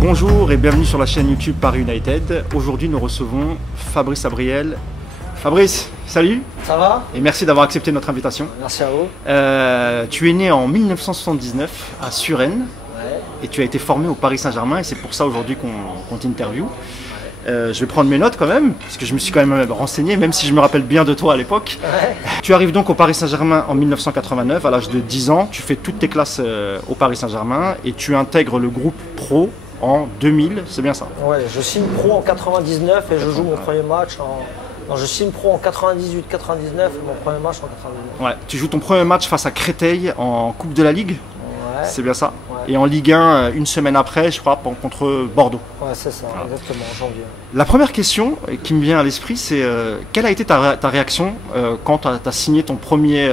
Bonjour et bienvenue sur la chaîne YouTube Paris United. Aujourd'hui nous recevons Fabrice Abriel. Fabrice, salut. Ça va? Et merci d'avoir accepté notre invitation. Merci à vous. Tu es né en 1979 à Suresnes, Ouais. et tu as été formé au Paris Saint-Germain et c'est pour ça aujourd'hui qu'on t'interviewe. Je vais prendre mes notes quand même, parce que je me suis quand même renseigné, même si je me rappelle bien de toi à l'époque. Ouais. Tu arrives donc au Paris Saint-Germain en 1989, à l'âge de 10 ans. Tu fais toutes tes classes au Paris Saint-Germain et tu intègres le groupe pro en 2000, c'est bien ça? Ouais, je signe pro en 99 et je joue mon premier match en... Non, je signe pro en 98-99 et mon premier match en 99. Ouais, tu joues ton premier match face à Créteil en Coupe de la Ligue, Ouais, c'est bien ça? Ouais. Et en Ligue 1, une semaine après, je crois, contre Bordeaux. ouais, c'est ça, exactement, en janvier. La première question qui me vient à l'esprit, c'est quelle a été ta réaction quand tu as signé ton premier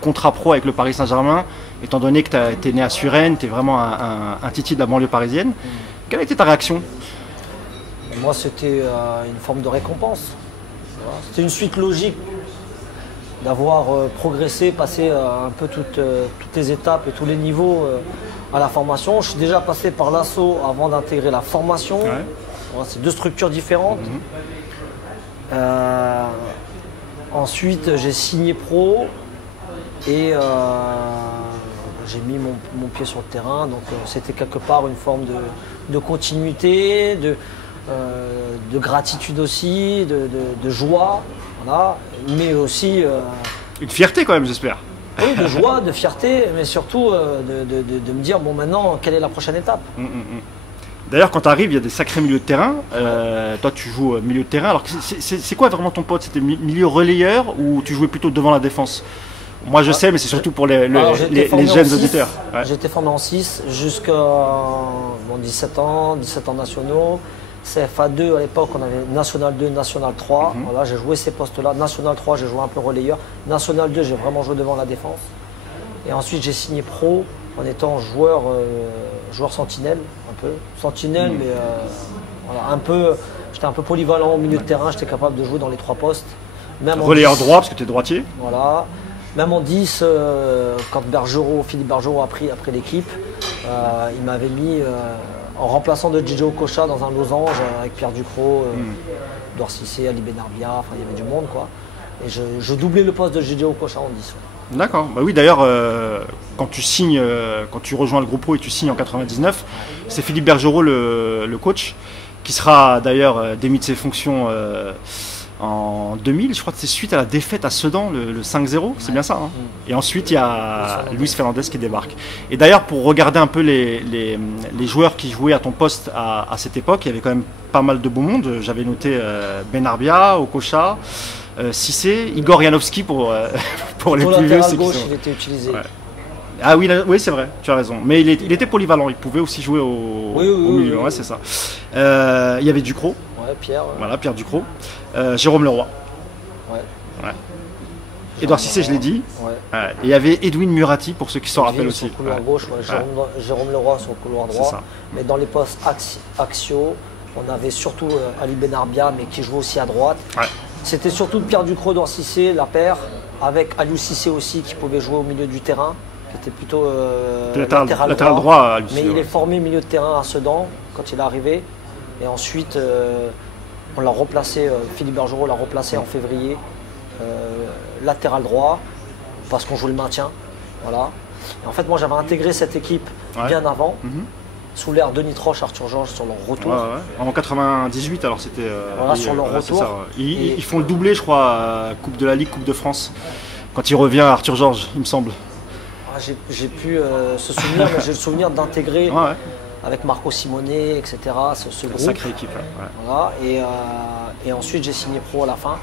contrat pro avec le Paris Saint-Germain, étant donné que tu es né à Suresnes, tu es vraiment un titi de la banlieue parisienne. Quelle a été ta réaction? Moi, c'était une forme de récompense. Voilà. C'était une suite logique d'avoir progressé, passé un peu toutes les étapes et tous les niveaux à la formation. Je suis déjà passé par l'assaut avant d'intégrer la formation. Ouais. Voilà, c'est deux structures différentes. Ensuite, j'ai signé pro et j'ai mis mon pied sur le terrain. Donc, c'était quelque part une forme de continuité, de gratitude aussi, de joie, voilà. Mais aussi Une fierté quand même, j'espère. oui, de joie, de fierté, mais surtout de me dire bon, maintenant, quelle est la prochaine étape? D'ailleurs, quand tu arrives, il y a des sacrés milieux de terrain. Toi, tu joues milieu de terrain. Alors, c'est quoi vraiment ton poste? C'était milieu relayeur ou tu jouais plutôt devant la défense? Moi, je sais, mais c'est surtout pour les jeunes auditeurs. Ouais. J'ai été formé en 6 jusqu'à 17 ans nationaux. CFA 2, à l'époque, on avait National 2, National 3. Voilà, j'ai joué ces postes-là. National 3, j'ai joué un peu relayeur. National 2, j'ai vraiment joué devant la défense. Et ensuite, j'ai signé pro en étant joueur sentinelle, un peu. Sentinelle, mais voilà, j'étais un peu polyvalent au milieu de terrain. J'étais capable de jouer dans les 3 postes. Même Relayeur droit, parce que tu es droitier. Voilà. Même en 10, quand Philippe Bergerot a pris l'équipe, il m'avait mis en remplaçant de Gigi Okocha dans un losange avec Pierre Ducrot, Edouard Cissé, Ali Benarbia, enfin il y avait du monde quoi. Et je doublais le poste de Gigi Okocha en 10. Ouais. D'accord. Bah oui, d'ailleurs, quand tu rejoins le groupe pro et tu signes en 99, c'est Philippe Bergerot le coach, qui sera d'ailleurs démis de ses fonctions en 2000, je crois que c'est suite à la défaite à Sedan, le 5-0, c'est bien ça. Hein. Et ensuite, il y a Luis Fernandez qui débarque. Et d'ailleurs, pour regarder un peu les joueurs qui jouaient à ton poste à cette époque, il y avait quand même pas mal de beau monde. J'avais noté Benarbia, Okocha, Cissé, Igor Janovski pour les plus vieux. Latéral gauche, il était utilisé. Ouais. Ah oui, oui c'est vrai, tu as raison. Mais il était polyvalent, il pouvait aussi jouer au milieu, ouais, c'est ça. Il y avait Ducrot. Ouais, Pierre. Voilà, Pierre Ducrot. Jérôme Leroy. Ouais. Edouard Cissé, je l'ai dit. Ouais. Et il y avait Edwin Murati, pour ceux qui s'en rappellent aussi. Sur le couloir gauche, Jérôme Leroy sur le couloir droit. Ça. Mais dans les postes axiaux, on avait surtout Ali Benarbia, mais qui jouait aussi à droite. Ouais. C'était surtout Pierre Ducrot, Edouard Cissé, la paire, avec Aliou Cissé aussi, qui pouvait jouer au milieu du terrain, qui était plutôt latéral droit. Mais il est formé milieu de terrain à Sedan, quand il est arrivé. Et ensuite, on l'a replacé, Philippe Bergerot l'a replacé en février, latéral droit, parce qu'on joue le maintien. Voilà. Et en fait, moi, j'avais intégré cette équipe bien avant, sous l'ère Denis Troche, Arthur Georges sur leur retour. En 98, alors c'était. Voilà, sur leur retour. Ça, ils font le doublé, je crois, Coupe de la Ligue, Coupe de France, quand il revient à Arthur Georges, il me semble. J'ai pu ce souvenir, mais j'ai le souvenir d'intégrer. Avec Marco Simonet, etc. Ce groupe. Sacrée équipe. Ouais. Voilà, et ensuite j'ai signé pro à la fin.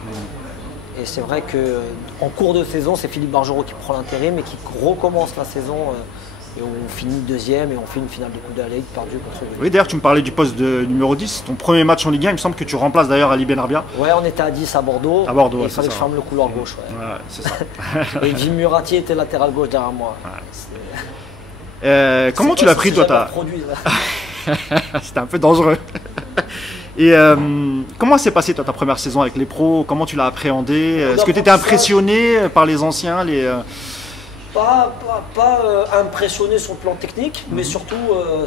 Et c'est vrai qu'en cours de saison, c'est Philippe Bergerot qui prend l'intérim et qui recommence la saison Et on finit deuxième et on fait une finale de Coupe de la Ligue perdue contre lui. Oui, d'ailleurs, tu me parlais du poste de numéro 10. Ton premier match en Ligue 1, il me semble que tu remplaces d'ailleurs Ali Benarbia. Ouais, on était à 10 à Bordeaux. À Bordeaux, il fallait que je ferme le couloir gauche. Ouais, c'est ça. Et Jim Murati était latéral gauche derrière moi. Comment tu l'as pris, toi? C'était un peu dangereux. Et comment s'est passée ta première saison avec les pros? Comment tu l'as appréhendé? Est-ce que tu étais impressionné par les anciens Pas impressionné sur le plan technique, mais surtout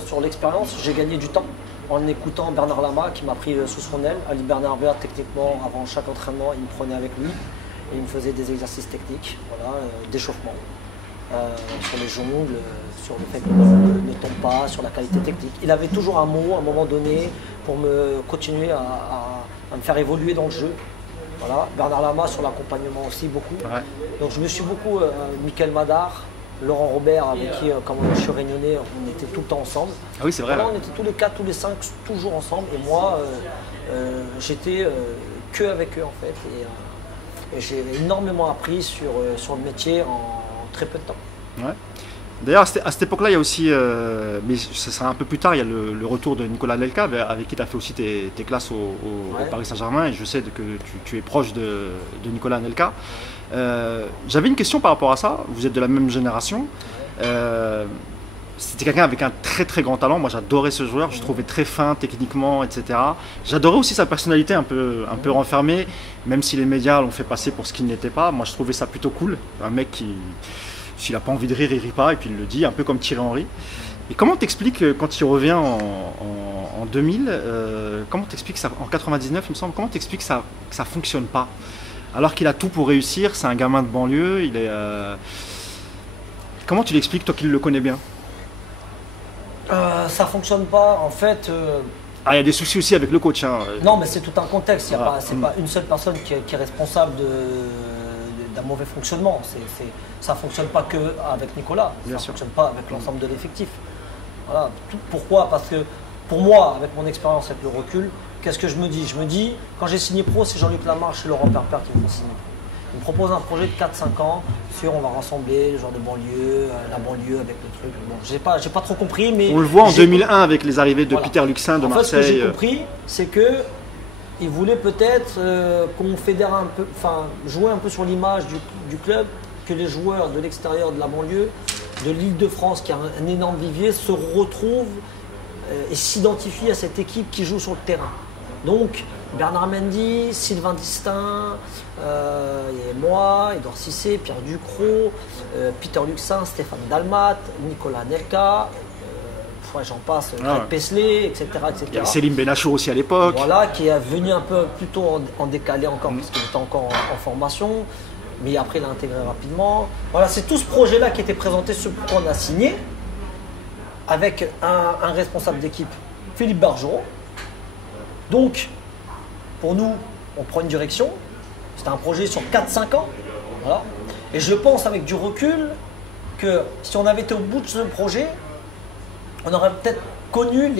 sur l'expérience. J'ai gagné du temps en écoutant Bernard Lama qui m'a pris sous son aile. Ali Bernarbia, techniquement, avant chaque entraînement, il me prenait avec lui et il me faisait des exercices techniques, voilà, d'échauffement. Sur les jongles, sur le fait que ne tombe pas, sur la qualité technique. Il avait toujours un mot à un moment donné pour me continuer à me faire évoluer dans le jeu. Voilà. Bernard Lama sur l'accompagnement aussi beaucoup. Ouais. Donc je me suis beaucoup, Michael Madar, Laurent Robert avec qui, comme je suis réunionnais, on était tout le temps ensemble. Ah oui, c'est vrai. Voilà, on était tous les 4, tous les 5, toujours ensemble. Et moi, j'étais que avec eux en fait. Et j'ai énormément appris sur le métier en très peu de temps. Ouais. D'ailleurs, à cette époque-là, il y a aussi, mais ce sera un peu plus tard, il y a le retour de Nicolas Anelka, avec qui tu as fait aussi tes classes au Paris Saint-Germain, et je sais que tu es proche de Nicolas Anelka. J'avais une question par rapport à ça, vous êtes de la même génération. C'était quelqu'un avec un très très grand talent, moi j'adorais ce joueur, je le trouvais très fin techniquement, etc. J'adorais aussi sa personnalité un peu renfermée, même si les médias l'ont fait passer pour ce qu'il n'était pas, moi je trouvais ça plutôt cool, un mec qui... S'il n'a pas envie de rire, il rit pas, et puis il le dit, un peu comme Thierry Henry. Et comment t'expliques, quand il revient en 2000, comment t'expliques ça, en 99 il me semble, comment t'expliques que ça fonctionne pas? Alors qu'il a tout pour réussir, c'est un gamin de banlieue, il est... Comment tu l'expliques, toi qui le connais bien? Ça fonctionne pas, en fait... Ah, il y a des soucis aussi avec le coach. Hein. Non, mais c'est tout un contexte, c'est pas une seule personne qui est responsable d'un mauvais fonctionnement. Ça ne fonctionne pas qu'avec Nicolas, ça ne fonctionne pas avec l'ensemble de l'effectif. Voilà. Pourquoi? Parce que pour moi, avec mon expérience, avec le recul, qu'est-ce que je me dis? Je me dis, quand j'ai signé pro, c'est Jean-Luc Lamarche et Laurent Perper qui me font signer pro. Ils me proposent un projet de 4-5 ans sur on va rassembler le genre de banlieue, la banlieue avec le truc. Bon, j'ai pas trop compris, mais... On le voit en 2001 avec les arrivées de Peter Luxin de Marseille. En fait, ce que j'ai compris, c'est que il voulait peut-être qu'on fédère un peu, enfin jouer un peu sur l'image du club, que les joueurs de l'extérieur de la banlieue, de l'Île-de-France, qui a un énorme vivier, se retrouvent et s'identifient à cette équipe qui joue sur le terrain. Donc Bernard Mendy, Sylvain Distin, moi, Edouard Cissé, Pierre Ducrot, Peter Luxin, Stéphane Dalmat, Nicolas Anelka, j'en passe, Greg Pesley, etc., etc. Il y a Célim Benachour aussi à l'époque. Voilà, qui est venu un peu plutôt en décalé encore, parce qu'il était encore en formation, mais après il a intégré rapidement. Voilà, c'est tout ce projet-là qui était présenté, ce qu'on a signé, avec un responsable d'équipe, Philippe Bergeron. Donc, pour nous, on prend une direction. C'était un projet sur 4-5 ans. Voilà. Et je pense avec du recul que si on avait été au bout de ce projet, on aurait peut-être connu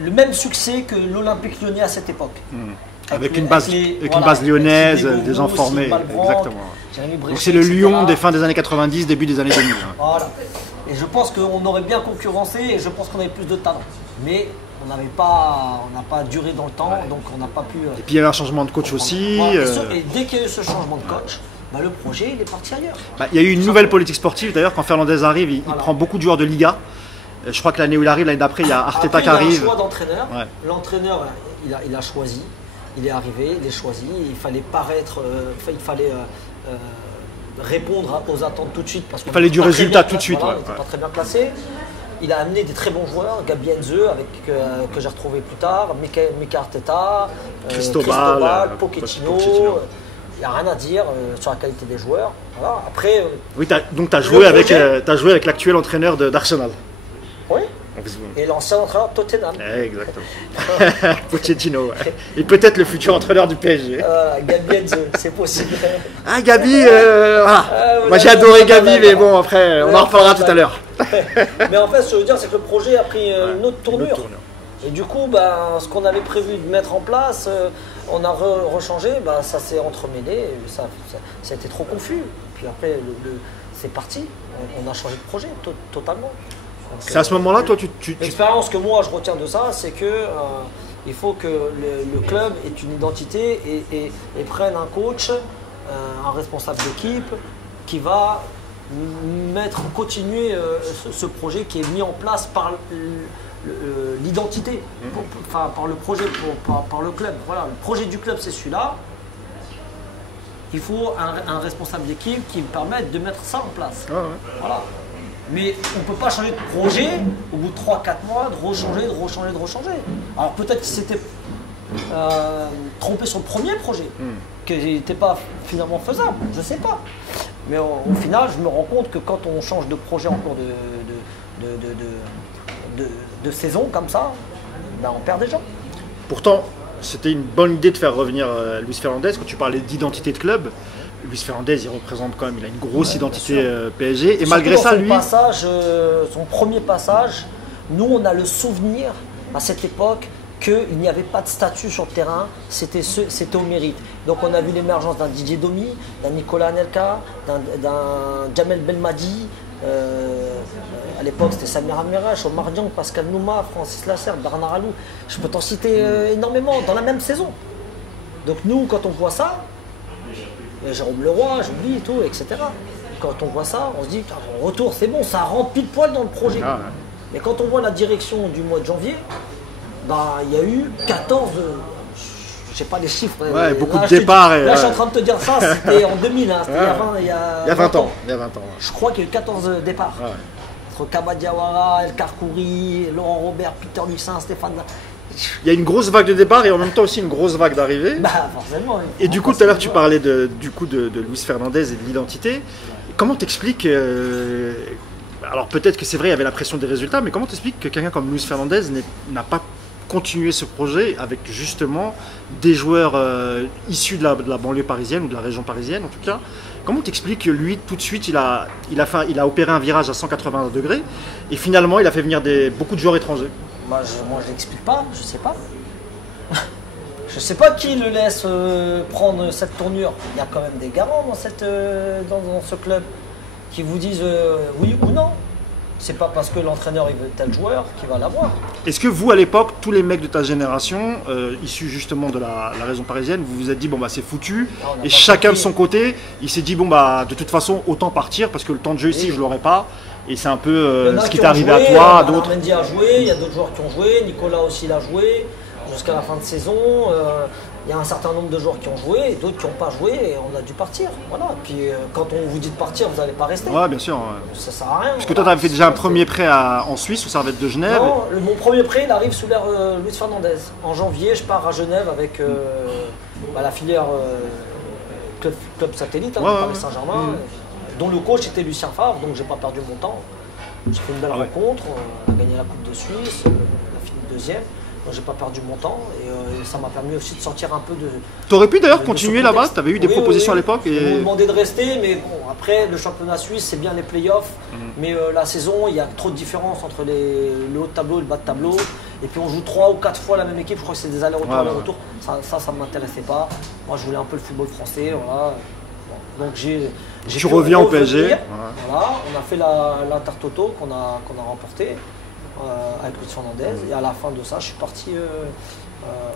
le même succès que l'Olympique Lyonnais à cette époque. Avec une base lyonnaise, des gens formés. Exactement. Donc c'est le Lyon des fins des années 90, début des années 2000. Voilà. Et je pense qu'on aurait bien concurrencé et je pense qu'on avait plus de talent. Mais on n'a pas duré dans le temps, donc on n'a pas pu... Et puis il y a eu un changement de coach aussi. Et dès qu'il y a eu ce changement de coach, le projet il est parti ailleurs. Il y a eu une nouvelle politique sportive. D'ailleurs, quand Fernandez arrive, il prend beaucoup de joueurs de Liga. Je crois que l'année où il arrive, l'année d'après, il y a Arteta qui arrive. Il y a un choix d'entraîneur. Ouais. L'entraîneur, il a choisi. Il est arrivé, il est choisi. Il fallait paraître, il fallait répondre aux attentes tout de suite. Parce il fallait du résultat tout de suite. Voilà, il n'était pas très bien placé. Il a amené des très bons joueurs, Gabi Enze, que j'ai retrouvé plus tard, Mika Arteta, Cristobal, Pochettino. Il n'y a rien à dire sur la qualité des joueurs. Voilà. Après, oui, donc tu as joué avec l'actuel entraîneur d'Arsenal. Oui. Et l'ancien entraîneur de Tottenham. Exactement. Pochettino. Ouais. Et peut-être le futur entraîneur du PSG. Gabi Enze, c'est possible. Ah, Gabi, voilà. Moi j'ai adoré Gabi, mais bon, après, on en reparlera tout à l'heure. Mais en fait, ce que je veux dire, c'est que le projet a pris une autre tournure. Et du coup, ce qu'on avait prévu de mettre en place, on a rechangé, bah, ça s'est entremêlé, ça a été trop confus. Puis après, c'est parti, on a changé de projet totalement. C'est à ce moment-là, toi, l'expérience que moi je retiens de ça, c'est que il faut que le club ait une identité et prenne un coach, un responsable d'équipe qui va continuer ce projet qui est mis en place par l'identité, par le projet, par le club. Voilà, le projet du club, c'est celui-là. Il faut un responsable d'équipe qui me permette de mettre ça en place. Ah ouais. Voilà. Mais on ne peut pas changer de projet au bout de 3-4 mois, de rechanger. Alors peut-être qu'il s'était trompé sur le premier projet, qu'il n'était pas finalement faisable, je ne sais pas. Mais au final, je me rends compte que quand on change de projet en cours de saison comme ça, ben on perd des gens. Pourtant, c'était une bonne idée de faire revenir Luis Fernandez. Quand tu parlais d'identité de club, Luis Fernandez, il représente quand même, il a une grosse identité PSG. Et surtout malgré ça, lui... son premier passage, nous on a le souvenir à cette époque qu'il n'y avait pas de statut sur le terrain, c'était au mérite. Donc on a vu l'émergence d'un Didier Domi, d'un Nicolas Anelka, d'un Jamel Belmadi, à l'époque c'était Samir Almerache, Omar Diong, Pascal Nouma, Francis Lasserre, Bernard Alou. Je peux t'en citer énormément dans la même saison. Donc nous, quand on voit ça, Jérôme Leroy, j'oublie tout, etc. Quand on voit ça, on se dit qu'en retour, c'est bon, ça rentre pile poil dans le projet. Ah ouais. Mais quand on voit la direction du mois de janvier, bah, il y a eu 14, je sais pas les chiffres. Ouais, beaucoup de départs. Là, je suis en train de te dire ça, c'était en 2000, hein, c'était il y a 20 ans. Il y a 20 ans. Ouais. Je crois qu'il y a eu 14 départs. Ouais. Entre Kaba Diawara, El Karkouri, Laurent Robert, Peter Lucin, Stéphane. Il y a une grosse vague de départ et en même temps aussi une grosse vague d'arrivée. Bah forcément. Et du coup, tout à l'heure, tu parlais de Luis Fernandez et de l'identité. Comment t'expliques alors peut-être que c'est vrai, il y avait la pression des résultats, mais comment t'expliques que quelqu'un comme Luis Fernandez n'a pas continué ce projet avec justement des joueurs issus de la banlieue parisienne ou de la région parisienne en tout cas? Comment t'expliques que lui, tout de suite, il a opéré un virage à 180 degrés et finalement, il a fait venir beaucoup de joueurs étrangers? Moi, je l'explique pas, je sais pas. Je sais pas qui le laisse prendre cette tournure. Il y a quand même des garants dans ce club qui vous disent oui ou non. C'est pas parce que l'entraîneur il veut tel joueur qu'il va l'avoir. Est-ce que vous, à l'époque, tous les mecs de ta génération, issus justement de la région parisienne, vous vous êtes dit bon bah c'est foutu, et chacun de son côté, il s'est dit bon bah de toute façon autant partir parce que le temps de jeu ici je l'aurai pas. Et c'est un peu ce qui t'est arrivé à toi, à d'autres. Mendy a joué, il y a d'autres joueurs qui ont joué, Nicolas aussi l'a joué jusqu'à la fin de saison. Il y a un certain nombre de joueurs qui ont joué et d'autres qui n'ont pas joué et on a dû partir. Voilà. Puis quand on vous dit de partir, vous n'allez pas rester. Ouais, bien sûr. Ouais. Ça sert à rien. Parce que toi, tu avais fait déjà un premier prêt en Suisse, au Servette de Genève. Non, mon premier prêt, il arrive sous l'ère Luis Fernandez. En janvier, je pars à Genève avec la filière club satellite, Paris Saint-Germain, dont le coach était Lucien Favre, donc j'ai pas perdu mon temps. J'ai fait une belle rencontre, on a gagné la Coupe de Suisse, on a fini deuxième. Donc j'ai pas perdu mon temps et ça m'a permis aussi de sortir un peu de... Tu aurais pu d'ailleurs continuer là-bas, tu avais eu des propositions à l'époque et... Ils m'ont demandé de rester, mais bon, après le championnat suisse c'est bien les playoffs, mais la saison il y a trop de différence entre le haut de tableau et le bas de tableau. Et puis on joue 3 ou 4 fois la même équipe, je crois que c'est des allers-retours, allers-retours. Ça ne m'intéressait pas. Moi je voulais un peu le football français, voilà. Bon, donc tu reviens au PSG. Voilà, on a fait l'Intertoto qu'on a remporté. Avec Luis Fernandez et à la fin de ça je suis parti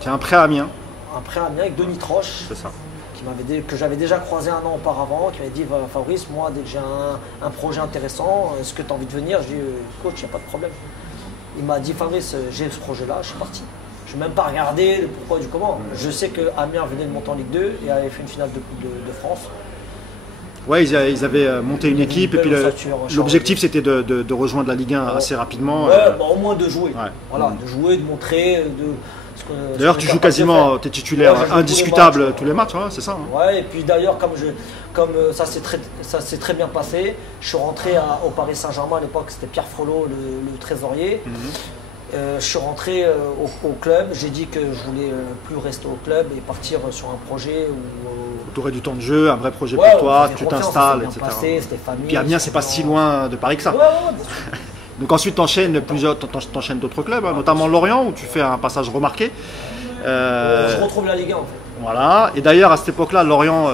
c'est un prêt à Amiens avec Denis Troche que j'avais déjà croisé un an auparavant, qui m'a dit Fabrice, moi dès que j'ai un projet intéressant, est-ce que tu as envie de venir? Je dis coach, il n'y a pas de problème. Il m'a dit Fabrice, j'ai ce projet là, je suis parti. Je n'ai même pas regardé le pourquoi du comment. Je sais que Amiens venait de monter en Ligue 2 et avait fait une finale de Coupe de France. Ouais, ils avaient monté une équipe et puis l'objectif c'était de rejoindre la Ligue 1 assez rapidement. Ouais, au moins de jouer. Ouais. Voilà, de jouer, de montrer. D'ailleurs, tu joues quasiment, tu es titulaire indiscutable tous les matchs, c'est ça. Hein. Ouais, et puis d'ailleurs, comme ça s'est très bien passé, je suis rentré au Paris Saint-Germain à l'époque, c'était Pierre Frollo, le trésorier. Je suis rentré au club, j'ai dit que je voulais plus rester au club et partir sur un projet où tu aurais du temps de jeu, un vrai projet pour toi, tu t'installes, etc. Puis Amiens, c'est pas si loin de Paris que ça. Donc ensuite, tu enchaînes d'autres clubs, notamment Lorient, où tu fais un passage remarqué. Je retrouve la Ligue 1 en fait. Voilà, et d'ailleurs à cette époque-là, Lorient,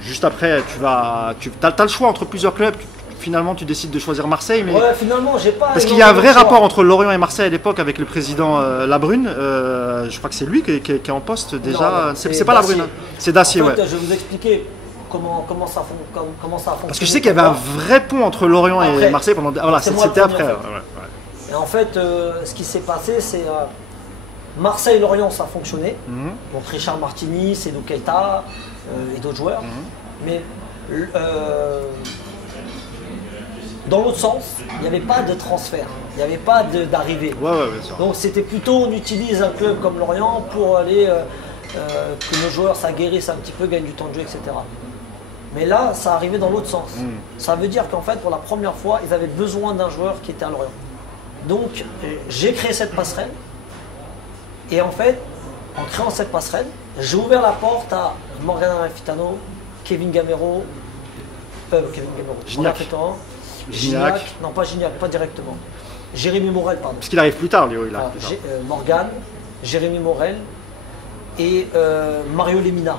juste après, tu as le choix entre plusieurs clubs. Finalement, tu décides de choisir Marseille. Mais... Ouais, finalement, j'ai pas. Parce qu'il y a un vrai rapport entre Lorient et Marseille à l'époque avec le président Labrune. Je crois que c'est lui qui est en poste déjà. C'est pas Labrune, hein. C'est Dacier, en fait, ouais. Je vais vous expliquer comment ça fonctionne. Parce que je sais qu'il y avait un vrai pont entre Lorient et Marseille pendant. Voilà, c'était après. Ouais. Et en fait, ce qui s'est passé, c'est Marseille-Lorient, ça a fonctionné. Donc Richard Martini, Seydou Keita et d'autres joueurs. Mais dans l'autre sens, il n'y avait pas de transfert, il n'y avait pas d'arrivée. Ouais, bien sûr. Donc c'était plutôt, on utilise un club comme Lorient pour aller, que nos joueurs s'aguerrissent un petit peu, gagnent du temps de jeu, etc. Mais là, ça arrivait dans l'autre sens. Ça veut dire qu'en fait, pour la première fois, ils avaient besoin d'un joueur qui était à Lorient. Donc j'ai créé cette passerelle. Et en fait, en créant cette passerelle, j'ai ouvert la porte à Morgan Amalfitano, Kevin Gamero, Gignac, non pas Gignac, pas directement. Jérémy Morel, pardon. Parce qu'il arrive plus tard, Léo. Morgan, Jérémy Morel et Mario Lemina.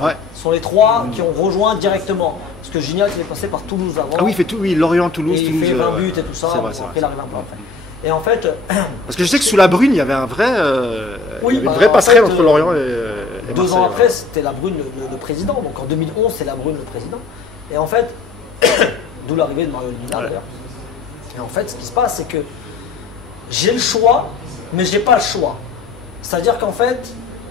Ouais. Ce sont les trois qui ont rejoint directement. Parce que Gignac, il est passé par Toulouse avant. Ah oui, il fait tout, oui, Lorient, Toulouse, et Toulouse. Il fait 20 buts et tout ça. C'est vrai. Il arrive un peu après. Et en fait. Parce que je sais que sous la Brune, il y avait un vrai. Oui, une vraie passerelle entre Lorient et Marseille. 2 ans après, c'était la Brune le président. Donc en 2011, c'est la Brune le président. Et en fait, d'où l'arrivée de Mario Lemina d'ailleurs. Et en fait, ce qui se passe, c'est que j'ai le choix, mais j'ai pas le choix. C'est-à-dire qu'en fait,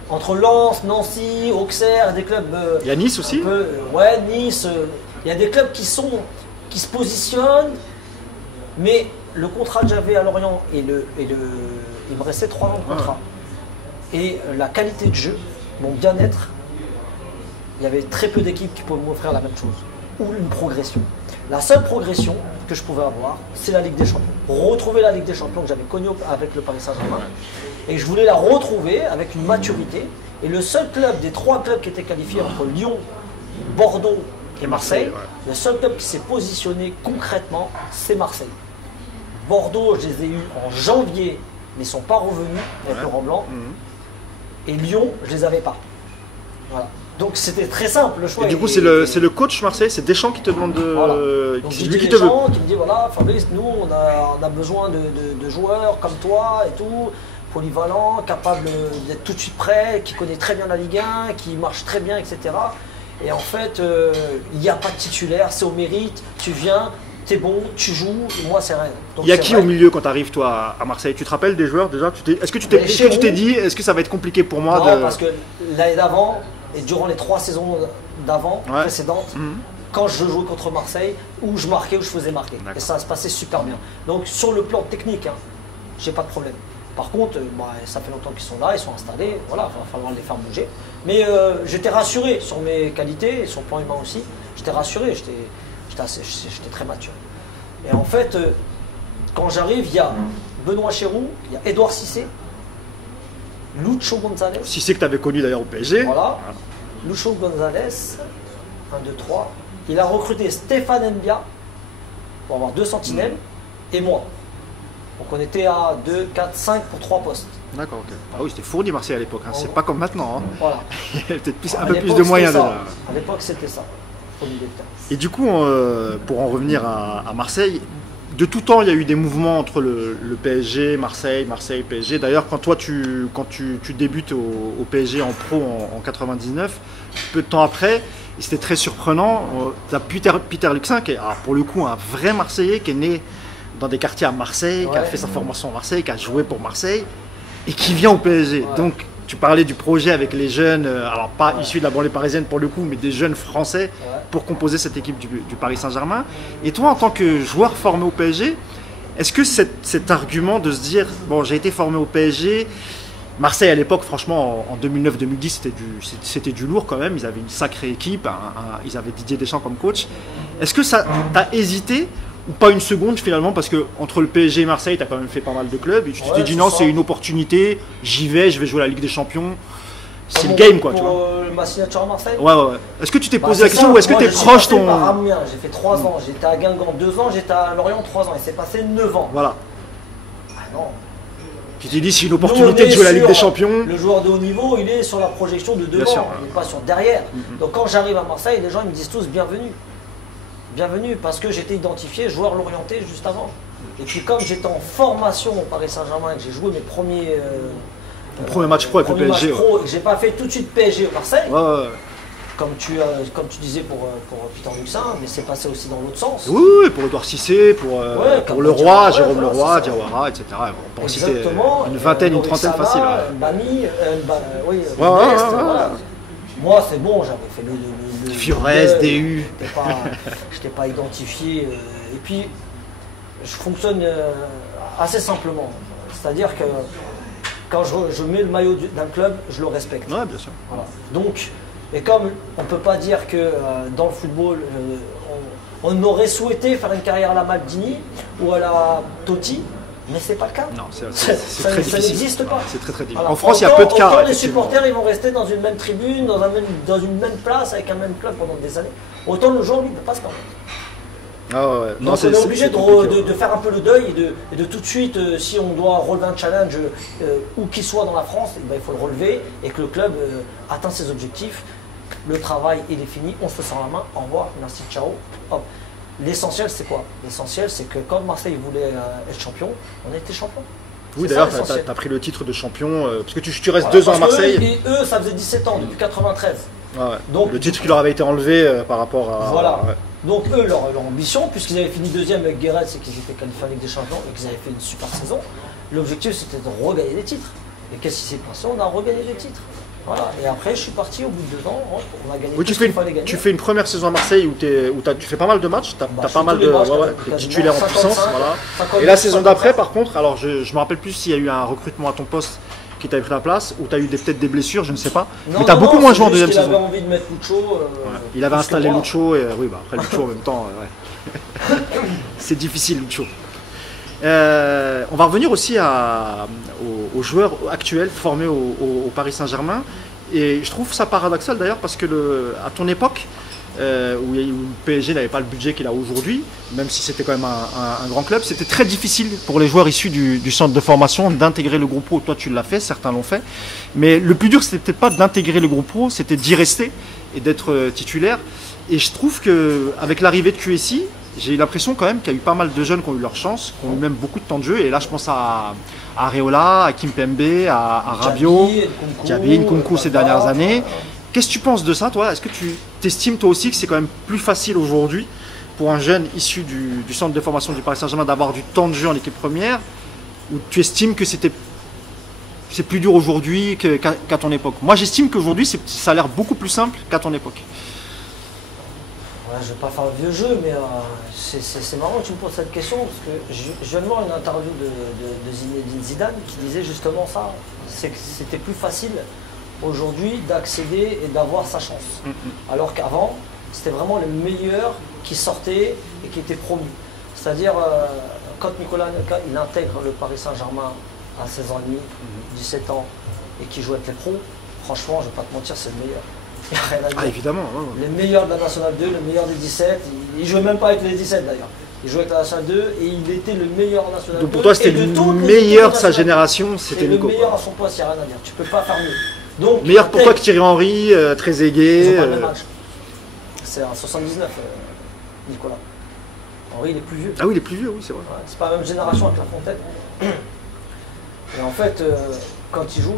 entre Lens, Nancy, Auxerre, des clubs. Il y a Nice aussi. Ouais, Nice. Il y a des clubs qui se positionnent, mais le contrat que j'avais à Lorient il me restait 3 ans de contrat. Et la qualité de jeu, mon bien-être, il y avait très peu d'équipes qui pouvaient m'offrir la même chose, ou une progression. La seule progression que je pouvais avoir, c'est la Ligue des Champions. Retrouver la Ligue des Champions que j'avais connue avec le Paris Saint-Germain. Et je voulais la retrouver avec une maturité. Et le seul club des 3 clubs qui étaient qualifiés entre Lyon, Bordeaux et Marseille, le seul club qui s'est positionné concrètement, c'est Marseille. Bordeaux, je les ai eus en janvier, mais ils ne sont pas revenus avec Laurent Blanc. Et Lyon, je ne les avais pas. Voilà. Donc c'était très simple le choix. Et du coup, c'est le coach Marseille, c'est Deschamps qui te demande de. Voilà. Donc c'est lui qui me dit voilà, Fabrice, nous on a besoin de joueurs comme toi et tout, polyvalents, capables d'être tout de suite prêts, qui connaît très bien la Ligue 1, qui marche très bien, etc. Et en fait, il n'y a pas de titulaire, c'est au mérite, tu viens. T'es bon, tu joues, moi c'est rien. Il y a qui au milieu quand tu arrives toi à Marseille? Tu te rappelles des joueurs déjà? Est-ce que tu t'es dit, est-ce que ça va être compliqué pour moi? Non, parce que l'année d'avant, et durant les 3 saisons d'avant, précédentes, quand je jouais contre Marseille, où je marquais, où je faisais marquer. Et ça se passait super bien. Donc sur le plan technique, j'ai pas de problème. Par contre, ça fait longtemps qu'ils sont là, ils sont installés, voilà, il va falloir les faire bouger. Mais j'étais rassuré sur mes qualités, et sur le plan humain aussi. J'étais rassuré, j'étais très mature. Et en fait, quand j'arrive, il y a Benoît Chéroux, il y a Edouard Cissé, Lucho González. Cissé que tu avais connu d'ailleurs au PSG. Voilà. Lucho González, 1, 2, 3. Il a recruté Stéphane Mbia pour avoir 2 sentinelles et moi. Donc on était à 2, 4, 5 pour 3 postes. D'accord, ok. Ah oui, c'était fourni Marseille à l'époque, c'est pas comme maintenant. Voilà. Il y avait peut-être un peu plus de moyens déjà. À l'époque, c'était ça. Et du coup, pour en revenir à Marseille, de tout temps, il y a eu des mouvements entre le PSG, Marseille, PSG. D'ailleurs, quand tu débutes au PSG en pro en 99, peu de temps après, et c'était très surprenant, tu as Peter Luxin, qui est pour le coup un vrai Marseillais, qui est né dans des quartiers à Marseille, qui a fait sa formation à Marseille, qui a joué pour Marseille, et qui vient au PSG. Donc, tu parlais du projet avec les jeunes, alors pas issus de la banlieue parisienne pour le coup, mais des jeunes français pour composer cette équipe du Paris Saint-Germain. Et toi, en tant que joueur formé au PSG, est-ce que cet argument de se dire, bon, j'ai été formé au PSG, Marseille à l'époque, franchement, en 2009-2010, c'était du lourd quand même, ils avaient une sacrée équipe, ils avaient Didier Deschamps comme coach. Est-ce que ça t'as hésité ou pas une seconde finalement, parce que entre le PSG et Marseille, tu as quand même fait pas mal de clubs et tu t'es dit non, c'est une opportunité, j'y vais, je vais jouer à la Ligue des Champions, c'est le game quoi, tu vois. Ma signature à Marseille. Ouais. Est-ce que tu t'es posé la question ou est-ce que tu es proche ton. J'ai fait 3 ans, j'étais à Guingamp 2 ans, j'étais à Lorient 3 ans, il s'est passé 9 ans. Voilà. Ah non. Tu t'es dit, c'est une opportunité de jouer la Ligue des Champions. Le joueur de haut niveau, il est sur la projection de devant, il n'est pas sur derrière. Donc quand j'arrive à Marseille, les gens ils me disent tous bienvenue. Bienvenue, parce que j'étais identifié joueur Lorienté juste avant. Et puis comme j'étais en formation au Paris Saint-Germain, que j'ai joué mes premiers match pro avec le PSG. Et que j'ai pas fait tout de suite PSG au Marseille. Ouais. Comme tu disais pour Peter Luxin, mais c'est passé aussi dans l'autre sens. Oui, pour Edouard Cissé, pour Leroy, Jérôme Leroy, Diawara, etc. On peut citer une vingtaine, une trentaine facile. Bami, voilà. Moi, c'est bon, j'avais fait le Fiores, DU. Je n'étais pas identifié. Et puis, je fonctionne assez simplement. C'est-à-dire que quand je mets le maillot d'un club, je le respecte. Oui, bien sûr. Voilà. Donc, et comme on ne peut pas dire que dans le football, on aurait souhaité faire une carrière à la Maldini ou à la Totti, mais ce n'est pas le cas. Non, c'est très difficile. Ça n'existe pas. C'est très difficile. Voilà. En France, il y a peu de cas. Les supporters ils vont rester dans une même tribune, dans une même place, avec un même club pendant des années. Autant le joueur, lui, ne peut pas se permettre. Ouais. Donc on est obligé de faire un peu le deuil et de tout de suite, si on doit relever un challenge, où qu'il soit dans la France, il faut le relever et que le club atteint ses objectifs. Le travail, il est fini, on se sent la main, au revoir, merci, ciao. Hop. L'essentiel, c'est quoi? L'essentiel, c'est que quand Marseille voulait être champion, on a été champion. Oui, d'ailleurs, tu as pris le titre de champion, parce que tu restes 2 ans à Marseille. Eux, ça faisait 17 ans, depuis 93. Ouais. Donc, le titre qui leur avait été enlevé par rapport à... Voilà. Ouais. Donc eux, leur ambition, puisqu'ils avaient fini 2e avec Guéret, c'est qu'ils étaient qualifiés en Ligue des Champions et qu'ils avaient fait une super saison, l'objectif c'était de regagner des titres. Et qu'est-ce qui s'est passé? On a regagné des titres. Voilà. Et après, je suis parti au bout de 2 ans, on a gagné tout ce qu'il fallait gagner. Tu fais une première saison à Marseille où tu fais pas mal de matchs, tu as pas mal de titulaires en puissance. Voilà. Et la saison d'après, par contre, alors je me rappelle plus s'il y a eu un recrutement à ton poste qui t'avait pris la place, ou tu as eu peut-être des blessures, je ne sais pas. Mais tu as beaucoup moins joué en deuxième saison. Il avait envie de mettre Lucho. Il avait installé Lucho, et oui, après Lucho en même temps, c'est difficile Lucho. On va revenir aussi aux joueurs actuels formés au Paris Saint-Germain. Et je trouve ça paradoxal d'ailleurs parce que à ton époque, où le PSG n'avait pas le budget qu'il a aujourd'hui, même si c'était quand même un grand club, c'était très difficile pour les joueurs issus du centre de formation d'intégrer le groupe pro. Toi tu l'as fait, certains l'ont fait. Mais le plus dur, c'était peut-être pas d'intégrer le groupe pro, c'était d'y rester et d'être titulaire. Et je trouve qu'avec l'arrivée de QSI, j'ai l'impression quand même qu'il y a eu pas mal de jeunes qui ont eu leur chance, qui ont eu même beaucoup de temps de jeu. Et là, je pense à Areola, à Kimpembe, à Rabiot, Diaby, Nkunku ces dernières années. Qu'est-ce que tu penses de ça, toi? Est-ce que tu t'estimes toi aussi que c'est quand même plus facile aujourd'hui pour un jeune issu du centre de formation du Paris Saint-Germain d'avoir du temps de jeu en équipe première? Ou tu estimes que c'est plus dur aujourd'hui qu'à ton époque? Moi, j'estime qu'aujourd'hui, ça a l'air beaucoup plus simple qu'à ton époque. Je ne vais pas faire le vieux jeu, mais c'est marrant que tu me poses cette question, parce que je viens de voir une interview de Zinedine Zidane qui disait justement ça, c'est que c'était plus facile aujourd'hui d'accéder et d'avoir sa chance. Alors qu'avant, c'était vraiment les meilleurs qui sortaient et qui étaient promus. C'est-à-dire, quand Nicolas Anelka, il intègre le Paris Saint-Germain à 16 ans et demi, 17 ans, et qui joue avec les pros, franchement, je ne vais pas te mentir, c'est le meilleur. Il n'y a rien à dire. Ah, évidemment. Les meilleurs de la Nationale 2, le meilleur des 17. Il ne jouait même pas avec les 17 d'ailleurs. Il jouait avec la Nationale 2 et il était le meilleur en Nationale 2. Donc pour toi, c'était le meilleur de sa génération, c'était Nico. Le meilleur à son poste, il n'y a rien à dire. Tu ne peux pas faire mieux. Donc, meilleur pour toi que Thierry Henry, très aigué. C'est en 79, Nicolas. Henry, il est plus vieux. Ah oui, il est plus vieux, oui, c'est vrai. Ouais, c'est pas la même génération avec La Fontaine. Et en fait, quand il joue,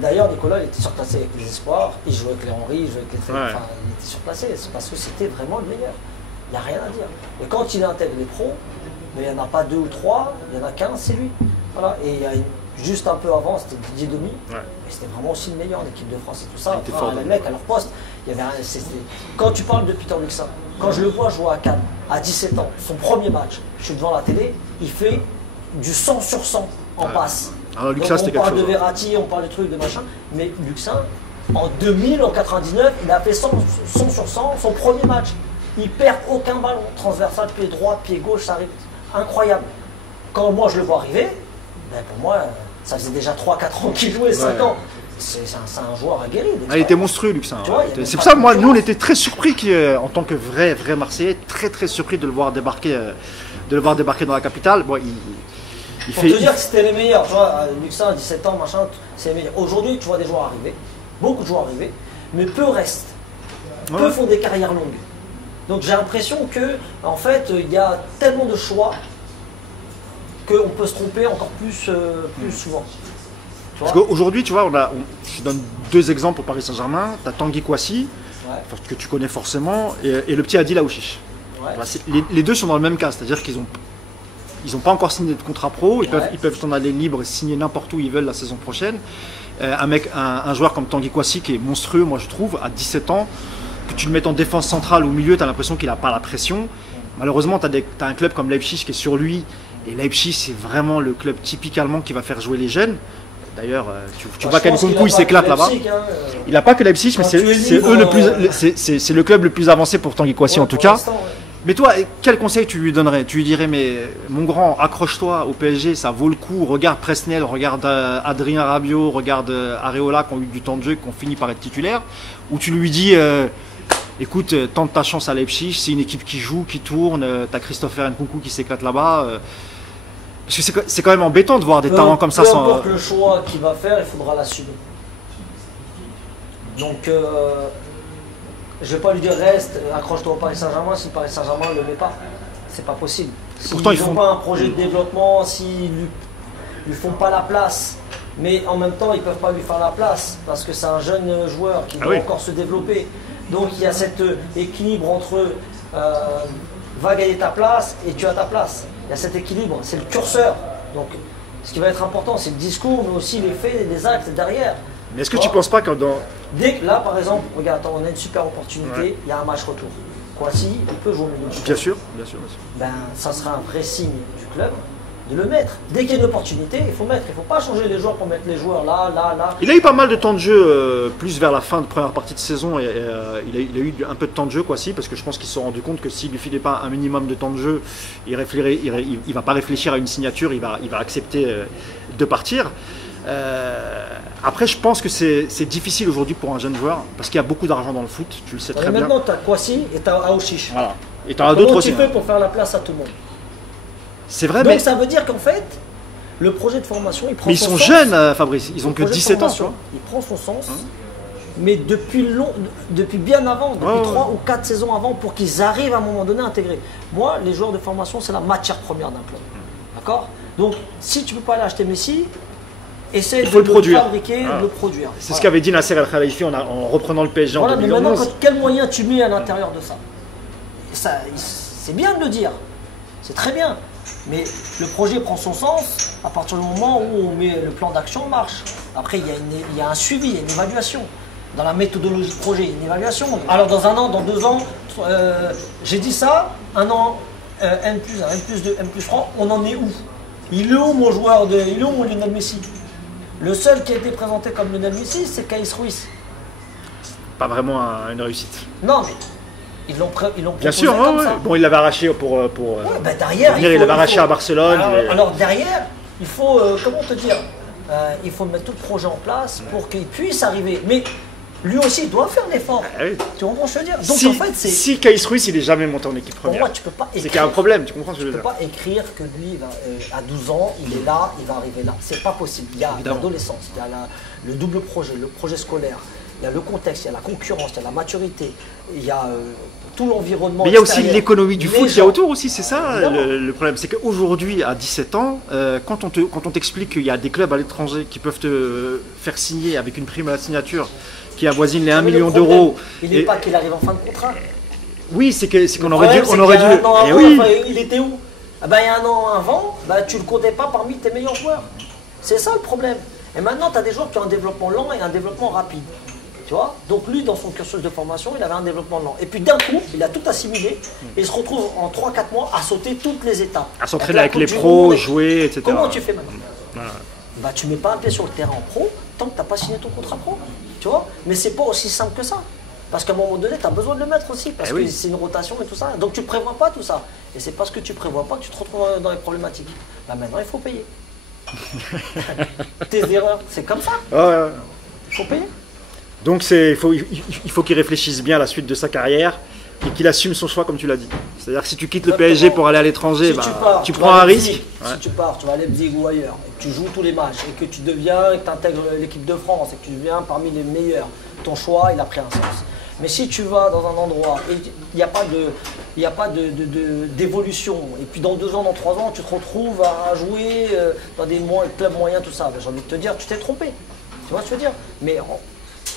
d'ailleurs Nicolas il était surclassé avec les espoirs, il jouait avec les Henry, il jouait avec les enfin, il était surclassé, c'est parce que c'était vraiment le meilleur. Il n'y a rien à dire. Et quand il intègre les pros, mais il n'y en a pas 2 ou 3, il n'y en a qu'un, c'est lui. Voilà. Et il y a juste un peu avant, c'était Didier Domi, et c'était vraiment aussi le meilleur en équipe de France et tout ça. Enfin, les mecs à leur poste, il y avait rien. Quand tu parles de Peter Luxin, quand je le vois jouer à Cannes, à 17 ans, son premier match, je suis devant la télé, il fait du 100 sur 100 en passe. Alors, Luxin, on parle de Verratti, on parle de trucs, de machin, mais Luxin, en 2000, en 99, il a fait 100 sur 100 son premier match. Il perd aucun ballon, transversal, pied droit, pied gauche, ça arrive. Incroyable. Quand moi je le vois arriver, ben pour moi, ça faisait déjà 3-4 ans qu'il jouait, 5 ans. C'est un joueur aguerri. Il était monstrueux, Luxin. C'est pour ça, moi, nous, on était très surpris, en tant que vrai Marseillais, très surpris de le voir débarquer dans la capitale. Bon, Pour te dire que c'était les meilleurs, tu vois, Luxin, 17 ans, machin, c'est les meilleurs. Aujourd'hui, tu vois des joueurs arriver, beaucoup de joueurs arriver, mais peu restent. Peu font des carrières longues. Donc j'ai l'impression que, en fait, il y a tellement de choix qu'on peut se tromper encore plus souvent. Parce qu'aujourd'hui, tu vois, je donne 2 exemples au Paris Saint-Germain. Tu as Tanguy Kouassi, que tu connais forcément, et le petit Adil Aouchiche. Les 2 sont dans le même cas, c'est-à-dire qu'ils n'ont pas encore signé de contrat pro, ils peuvent s'en aller libre et signer n'importe où ils veulent la saison prochaine. Un joueur comme Tanguy Kouassi qui est monstrueux, moi je trouve, à 17 ans, que tu le mets en défense centrale au milieu, tu as l'impression qu'il n'a pas la pression. Malheureusement, tu as un club comme Leipzig qui est sur lui, et Leipzig c'est vraiment le club typique allemand qui va faire jouer les jeunes. D'ailleurs, tu vois qu'Nkunku il s'éclate là-bas. Il n'a pas que Leipzig, mais c'est le club le plus avancé pour Tanguy Kouassi en tout cas. Mais toi, quel conseil tu lui donnerais? Tu lui dirais, mais mon grand, accroche-toi au PSG, ça vaut le coup. Regarde Presnel, regarde Adrien Rabiot, regarde Areola qui ont eu du temps de jeu, qui ont fini par être titulaires. Ou tu lui dis, écoute, tente ta chance à Leipzig, c'est une équipe qui joue, qui tourne, t'as Christopher Nkunku qui s'éclate là-bas. Parce que c'est quand même embêtant de voir des talents comme ça. Peu importe le choix qu'il va faire, il faudra l'assumer. Donc, je ne vais pas lui dire reste, accroche-toi au Paris Saint-Germain si le Paris Saint-Germain ne le met pas. C'est pas possible. Pourtant, ils n'ont pas un projet de développement, s'ils ne lui font pas la place, mais en même temps, ils ne peuvent pas lui faire la place parce que c'est un jeune joueur qui doit encore se développer. Donc, il y a cet équilibre entre va gagner ta place et tu as ta place. Il y a cet équilibre, c'est le curseur. Donc, ce qui va être important, c'est le discours, mais aussi les faits et les actes derrière. Mais est-ce que tu ne penses pas que dès que là, par exemple, regarde, on a une super opportunité, il y a un match retour. Kouassi, il peut jouer au milieu. Bien sûr. Ben, ça sera un vrai signe du club de le mettre. Dès qu'il y a une opportunité, il faut mettre. Il ne faut pas changer les joueurs pour mettre les joueurs là. Il a eu pas mal de temps de jeu, plus vers la fin de première partie de saison. Il a eu un peu de temps de jeu, Kouassi, parce que je pense qu'ils se sont rendus compte que s'il ne lui filait pas un minimum de temps de jeu, il ne va pas réfléchir à une signature, il va accepter de partir. Après, je pense que c'est difficile aujourd'hui pour un jeune joueur parce qu'il y a beaucoup d'argent dans le foot, tu le sais très bien. Maintenant, tu as Kouassi et tu as Aouchiche. Voilà. Et tu en as d'autres aussi. Comment tu fais pour faire la place à tout le monde? C'est vrai, donc ça veut dire qu'en fait, le projet de formation, il prend son sens. Mais ils sont jeunes, Fabrice, ils ont que 17 ans, tu vois. Il prend son sens, mais depuis bien avant, depuis 3 ou 4 saisons avant, pour qu'ils arrivent à un moment donné à intégrer. Moi, les joueurs de formation, c'est la matière première d'un club. D'accord? Donc, si tu ne peux pas aller acheter Messi, essaie de le fabriquer, de le produire. C'est ce qu'avait dit Nasser Al-Khelaifi en reprenant le PSG en 2011. Mais maintenant, quels moyens tu mets à l'intérieur de ça? C'est bien de le dire, c'est très bien. Mais le projet prend son sens à partir du moment où on met le plan d'action en marche. Après, il y a un suivi, il y a une évaluation. Dans la méthodologie de projet, il y a une évaluation. Alors, dans 1 an, dans 2 ans, j'ai dit ça, 1 an, N+1, N+2, N+3, on en est où? Il est où mon joueur il est où mon Lionel Messi? Le seul qui a été présenté comme Lionel Messi, c'est Kais Ruiz. Pas vraiment une réussite. Non, mais ils l'ont bien sûr, comme ça. Bon, il l'avait arraché pour derrière, il l'avait arraché à Barcelone. Alors derrière, il faut, comment te dire, il faut mettre tout le projet en place pour qu'il puisse arriver. Mais lui aussi, il doit faire l'effort. Tu comprends ce que je veux dire? Donc en fait, si Kais Ruiz, il n'est jamais monté en équipe première. Pour moi, tu peux pas écrire. C'est qu'il y a un problème, tu comprends ce que je veux dire? Tu peux pas écrire que lui, à 12 ans, il est là, il va arriver là. C'est pas possible. Il y a l'adolescence, il y a le double projet, le projet scolaire, il y a le contexte, il y a la concurrence, il y a la maturité, il y a tout l'environnement. Mais il y a aussi l'économie du foot, il y a autour aussi, c'est ça le problème. C'est qu'aujourd'hui, à 17 ans, quand on t'explique qu'il y a des clubs à l'étranger qui peuvent te faire signer avec une prime à la signature qui avoisine les 1 million d'euros. Il n'est pas qu'il arrive en fin de contrat. Oui, c'est qu'on aurait dû. Il était où? Il y a 1 an avant, tu ne le comptais pas parmi tes meilleurs joueurs. C'est ça le problème. Et maintenant, tu as des joueurs qui ont un développement lent et un développement rapide. Tu vois? Donc lui, dans son cursus de formation, il avait un développement lent. Et puis d'un coup, il a tout assimilé et il se retrouve en 3-4 mois à sauter toutes les étapes. À s'entraîner avec les pros, jouer, etc. Comment tu fais maintenant? Tu ne mets pas un pied sur le terrain en pro tant que tu n'as pas signé ton contrat pro. Tu vois? Mais c'est pas aussi simple que ça. Parce qu'à un moment donné, tu as besoin de le mettre aussi. Parce que c'est une rotation et tout ça. Donc tu ne prévois pas tout ça. Et c'est parce que tu ne prévois pas que tu te retrouves dans les problématiques. Là maintenant, il faut payer. Tes erreurs, c'est comme ça. Il faut payer. Donc il faut qu'il réfléchisse bien à la suite de sa carrière. et qu'il assume son choix comme tu l'as dit. C'est-à-dire que si tu quittes le PSG pour aller à l'étranger, tu prends un risque. Si tu pars, tu vas à Leipzig ou ailleurs, et que tu joues tous les matchs, et que tu deviens, et que tu intègres l'équipe de France, et que tu deviens parmi les meilleurs, ton choix, il a pris un sens. Mais si tu vas dans un endroit et il n'y a pas d'évolution, et puis dans 2 ans, dans 3 ans, tu te retrouves à jouer dans des clubs moyens, tout ça, j'ai envie de te dire, tu t'es trompé. Tu vois ce que je veux dire? Mais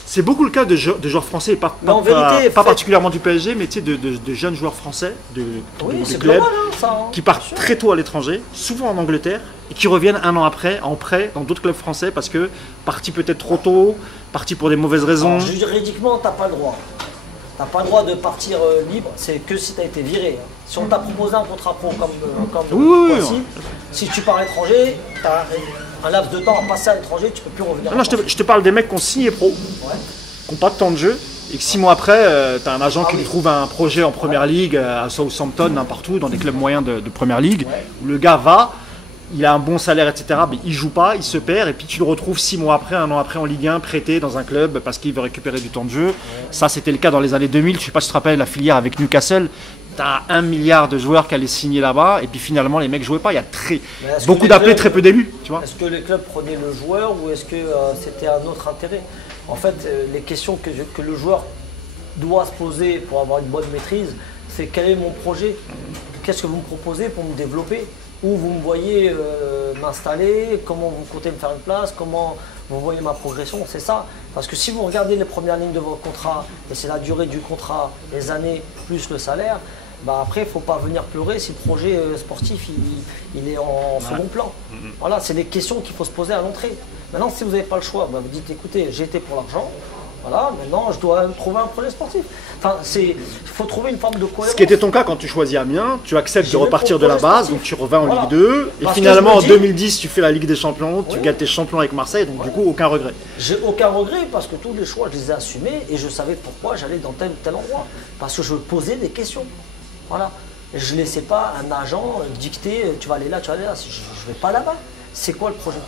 c'est beaucoup le cas de joueurs français, pas particulièrement du PSG, mais de jeunes joueurs français de clubs global, ça, qui partent très tôt à l'étranger, souvent en Angleterre, et qui reviennent 1 an après en prêt dans d'autres clubs français parce que partis peut-être trop tôt, partis pour des mauvaises raisons. Juridiquement, tu n'as pas le droit. Tu n'as pas le droit de partir libre, c'est que si tu as été viré. Si on t'a proposé un contrat pro comme si tu pars à l'étranger, tu as un laps de temps à passer à l'étranger, tu ne peux plus revenir. Non, je te parle des mecs qui ont signé pro, qui n'ont pas de temps de jeu, et que 6 mois après, tu as un agent qui lui trouve un projet en première ligue, à Southampton, n'importe où, dans des clubs moyens de première ligue, où le gars va, il a un bon salaire, etc. Mais il joue pas, il se perd, et puis tu le retrouves 6 mois après, 1 an après en Ligue 1, prêté dans un club parce qu'il veut récupérer du temps de jeu. Ça, c'était le cas dans les années 2000. Je sais pas si tu te rappelles la filière avec Newcastle. Tu as 1 milliard de joueurs qui allaient signer là-bas, et puis finalement, les mecs jouaient pas. Il y a beaucoup d'appelés, très peu d'élus. Est-ce que les clubs prenaient le joueur ou est-ce que c'était un autre intérêt? En fait, les questions que le joueur doit se poser pour avoir une bonne maîtrise, c'est quel est mon projet? Qu'est-ce que vous me proposez pour me développer? Où vous me voyez m'installer, comment vous comptez me faire une place, comment vous voyez ma progression, c'est ça. Parce que si vous regardez les premières lignes de votre contrat, et c'est la durée du contrat, les années plus le salaire, après il ne faut pas venir pleurer si le projet sportif il est en second plan. Voilà, c'est des questions qu'il faut se poser à l'entrée. Maintenant, si vous n'avez pas le choix, vous dites écoutez, j'ai été pour l'argent. Voilà, maintenant je dois trouver un projet sportif. Enfin, il faut trouver une forme de cohérence. Ce qui était ton cas quand tu choisis Amiens, tu acceptes de repartir de la base, donc tu revins en Ligue 2, et finalement en 2010 tu fais la Ligue des Champions, tu gagnes tes champions avec Marseille, donc du coup aucun regret. J'ai aucun regret parce que tous les choix je les ai assumés et je savais pourquoi j'allais dans tel ou tel endroit. Parce que je posais des questions. Voilà. Je ne laissais pas un agent dicter tu vas aller là, tu vas aller là. Je ne vais pas là-bas. C'est quoi le projet?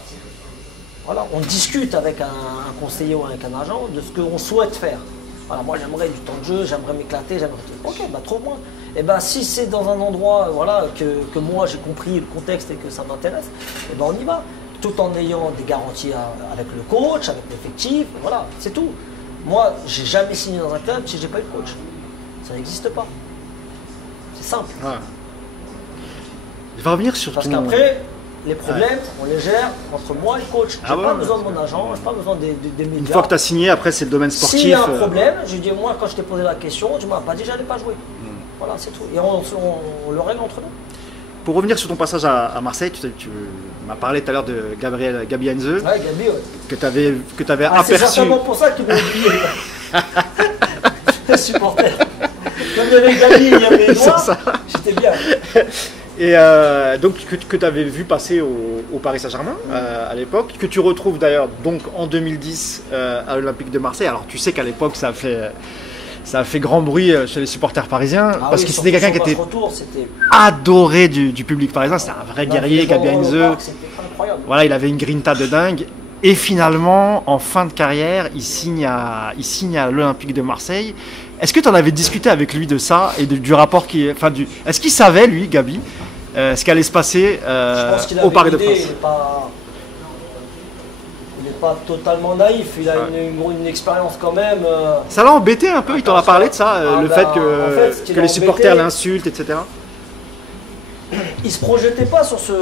Voilà, on discute avec un conseiller ou avec un agent de ce qu'on souhaite faire. Voilà, moi j'aimerais du temps de jeu, j'aimerais m'éclater, j'aimerais... Ok, trouve-moi. Et si c'est dans un endroit que moi j'ai compris le contexte et que ça m'intéresse, on y va. Tout en ayant des garanties avec le coach, avec l'effectif, voilà, c'est tout. Moi, j'ai jamais signé dans un club si j'ai pas eu de coach. Ça n'existe pas. C'est simple. Ouais. Je vais revenir sur Parce qu'après, les problèmes, on les gère entre moi et le coach. Je n'ai pas besoin de mon agent, je n'ai pas besoin des médias. Une fois que tu as signé, après c'est le domaine sportif. S'il y a un problème, je dis moi quand je t'ai posé la question, tu m'as pas dit que j'allais pas jouer. Voilà, c'est tout. Et on le règle entre nous. Pour revenir sur ton passage à Marseille, tu m'as parlé tout à l'heure de Gabi Heinze. Ouais, Gabi, que tu avais aperçu. C'est certainement pour ça qu'il m'a oublié. Les supporters. Comme il y avait Gabi, il y avait moi, j'étais bien. Et donc que tu avais vu passer au Paris Saint-Germain à l'époque, que tu retrouves d'ailleurs donc en 2010 à l'Olympique de Marseille. Alors tu sais qu'à l'époque ça a fait grand bruit chez les supporters parisiens parce que c'était quelqu'un qui était adoré du public parisien. C'était un vrai guerrier, Gabi Heinze. Voilà, il avait une grinta de dingue. Et finalement, en fin de carrière, il signe à l'Olympique de Marseille. Est-ce que tu en avais discuté avec lui de ça et du rapport est-ce qu'il savait, lui, Gabi, ce qui allait se passer au Parc des Princes? Il n'est pas totalement naïf, il a une expérience quand même. Ça l'a embêté un peu, il t'en a parlé de ça, le fait que les supporters l'insultent, etc. Il ne se projetait pas sur ce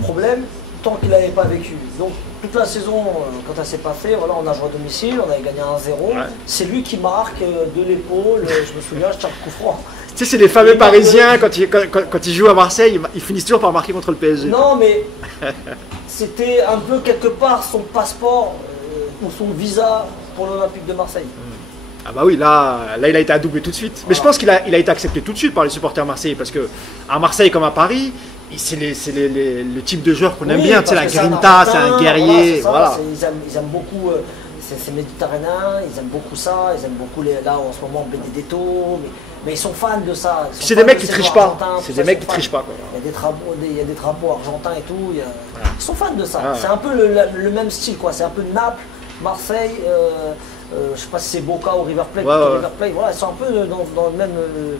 problème tant qu'il n'avait pas vécu. Donc toute la saison, quand elle s'est passée, voilà, on a joué à domicile, on avait gagné 1-0. Ouais. C'est lui qui marque de l'épaule, je me souviens, je tire le coup franc. Tu sais, c'est les fameux Parisiens, quand ils jouent à Marseille, ils finissent toujours par marquer contre le PSG. Non, mais c'était un peu quelque part son passeport ou son visa pour l'Olympique de Marseille. Ah bah oui, là il a été adoubé tout de suite. Voilà. Mais je pense qu'il a été accepté tout de suite par les supporters marseillais, parce que à Marseille comme à Paris, c'est le type de joueur qu'on aime bien, tu sais, la grinta, c'est un guerrier. Voilà. Ils aiment beaucoup, c'est méditerranéen, ils aiment beaucoup ça, ils aiment beaucoup là en ce moment Benedetto, mais ils sont fans de ça. C'est des mecs qui trichent pas, c'est des mecs qui trichent pas. Il y a des drapeaux argentins et tout, ils sont fans de ça. C'est un peu le même style, quoi. C'est un peu Naples, Marseille, je sais pas si c'est Boca ou River Plate. River Plate, voilà, ils sont un peu dans le même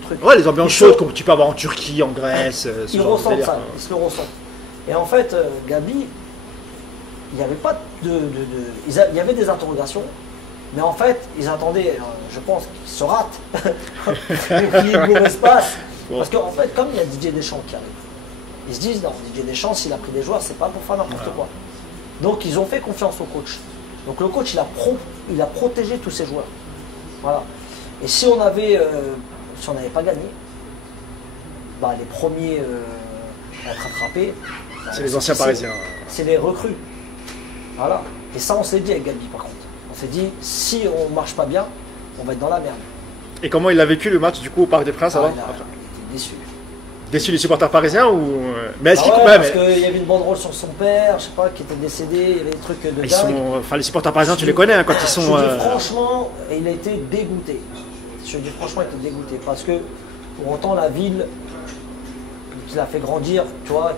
truc. Ouais, les ambiances chaudes comme tu peux avoir en Turquie, en Grèce. Ils ressentent ça, ils se le ressentent. Et en fait, Gabi, il n'y avait pas il y avait des interrogations, mais en fait, ils attendaient, je pense, qu'ils se ratent, qu'il ne se passe. Parce qu'en fait, comme il y a Didier Deschamps qui arrive, ils se disent, non, Didier Deschamps, s'il a pris des joueurs, c'est pas pour faire n'importe quoi. Donc, ils ont fait confiance au coach. Donc, le coach, il a protégé tous ses joueurs. Voilà. Et si on n'avait pas gagné, bah, les premiers à être attrapés, c'est les anciens Parisiens. C'est les recrues. Voilà. Et ça, on s'est dit avec Gabi, par contre. On s'est dit, si on ne marche pas bien, on va être dans la merde. Et comment il a vécu le match, du coup, au Parc des Princes alors? Il était déçu. Déçu des supporters parisiens ou... Mais est-ce parce qu'il y avait une banderole sur son père, je sais pas, qui était décédé, il y avait des trucs de dingue. Enfin, les supporters parisiens, tu les connais hein, quand ils sont... Je dis franchement, il a été dégoûté. Je dis franchement, il était dégoûté. Parce que, pour autant, la ville qui l'a fait grandir, tu vois,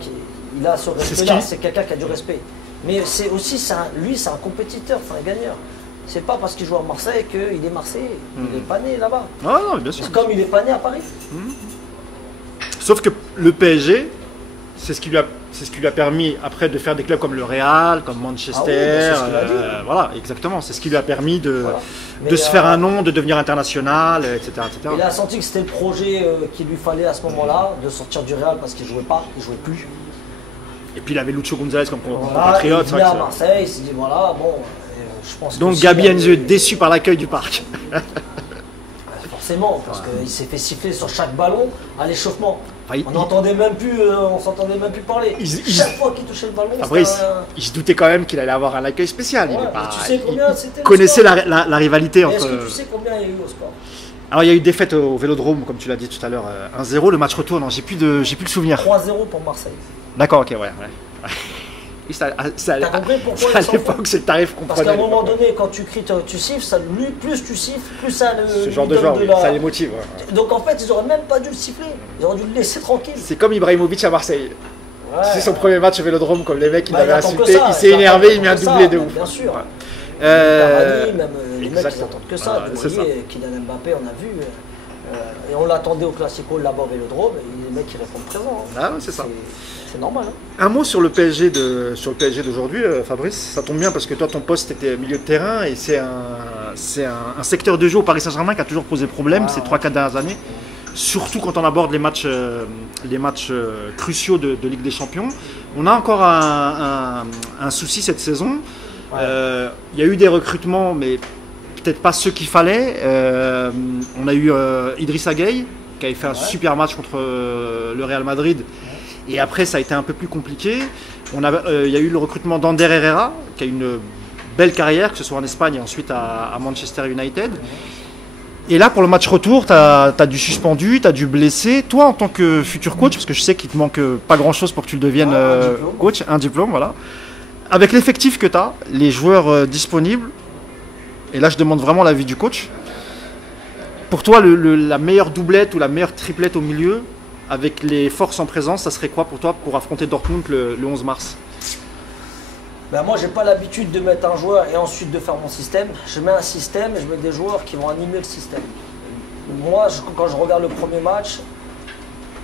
il a ce respect-là, c'est quelqu'un qui a du respect. Mais c'est aussi, lui, c'est un compétiteur, c'est un gagneur. C'est pas parce qu'il joue à Marseille qu'il est Marseillais. Il n'est pas né là-bas. Ah non, bien sûr. C'est comme il n'est pas né à Paris. Sauf que le PSG, c'est ce qui lui a permis après de faire des clubs comme le Real, comme Manchester. Voilà, exactement. C'est ce qui lui a permis de se faire un nom, de devenir international, etc. Il a senti que c'était le projet qu'il lui fallait à ce moment-là, de sortir du Real parce qu'il ne jouait pas, il ne jouait plus. Et puis il avait Lucho González comme compatriote. Il venait à Marseille, il s'est dit voilà, bon, je pense. Donc Gabi Heinze déçu par l'accueil du parc. Forcément, parce qu'il s'est fait siffler sur chaque ballon à l'échauffement. On n'entendait même plus, on s'entendait même plus parler. Chaque fois qu'il touchait le ballon, il se doutait quand même qu'il allait avoir un accueil spécial. Tu sais combien c'était? Il connaissait la rivalité entre. Est-ce que tu sais combien il y a eu au score? Alors il y a eu défaite au Vélodrome, comme tu l'as dit tout à l'heure, 1-0. Le match retour, non, j'ai plus le souvenir. 3-0 pour Marseille. D'accord, ok, ouais. T'as compris pourquoi à l'époque, c'est le tarif qu'on prenait. Parce qu'à un moment donné, quand tu cries, tu siffles, plus tu siffles, plus ça le. Ce genre de joueur, ça les motive. Ouais. Donc en fait, ils auraient même pas dû le siffler. Ils auraient dû le laisser tranquille. C'est comme Ibrahimovic à Marseille. C'est son premier match au Vélodrome, comme les mecs, il avait insulté, il s'est énervé, il met un doublé de ouf. Bien sûr. Même les mecs, ils attendent que ça. Vous voyez, Kylian Mbappé, on a vu. Et on l'attendait au Classico là-bas au Vélodrome, et les mecs ils répondent présent. Ah ouais, c'est ça. C'est normal. Hein. Un mot sur le PSG d'aujourd'hui, Fabrice. Ça tombe bien parce que toi, ton poste était milieu de terrain et c'est un secteur de jeu au Paris Saint-Germain qui a toujours posé problème ces 3-4 dernières années. Surtout quand on aborde les matchs cruciaux de Ligue des Champions. On a encore un souci cette saison. Il y a eu des recrutements, mais peut-être pas ceux qu'il fallait. On a eu Idrissa Gueye qui avait fait un super match contre le Real Madrid. Et après, ça a été un peu plus compliqué. Il y a eu le recrutement d'Ander Herrera, qui a une belle carrière, que ce soit en Espagne et ensuite à Manchester United. Et là, pour le match retour, tu as du suspendu, tu as du blessé. Toi, en tant que futur coach, parce que je sais qu'il te manque pas grand-chose pour que tu le deviennes coach, un diplôme, voilà. Avec l'effectif que tu as, les joueurs disponibles, et là, je demande vraiment l'avis du coach. Pour toi, la meilleure doublette ou la meilleure triplette au milieu, avec les forces en présence, ça serait quoi pour toi pour affronter Dortmund le 11 mars? Ben moi, j'ai pas l'habitude de mettre un joueur et ensuite de faire mon système. Je mets un système et je mets des joueurs qui vont animer le système. Moi, quand je regarde le premier match,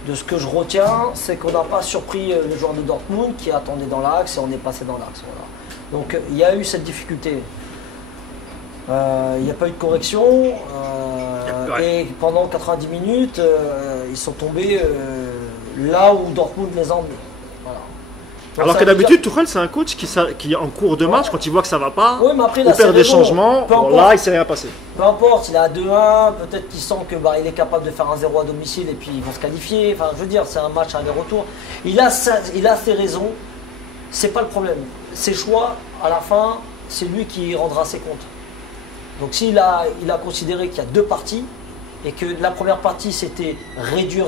de ce que je retiens, c'est qu'on n'a pas surpris les joueurs de Dortmund qui attendaient dans l'axe et on est passé dans l'axe. Voilà. Donc, il y a eu cette difficulté. Il n'y a pas eu de correction et pendant 90 minutes, ils sont tombés là où Dortmund les a emmenés. Voilà. Alors que d'habitude, Tuchel, c'est un coach qui en cours de match, quand il voit que ça va pas, opère des changements. Là, il ne s'est rien passé. Peu importe, il est à 2-1, peut-être qu'il sent que il est capable de faire un 0 à domicile et puis ils vont se qualifier. Enfin, je veux dire, c'est un match aller-retour. Il a ses raisons, c'est pas le problème. Ses choix, à la fin, c'est lui qui rendra ses comptes. Donc s'il a considéré qu'il y a deux parties et que la première partie c'était réduire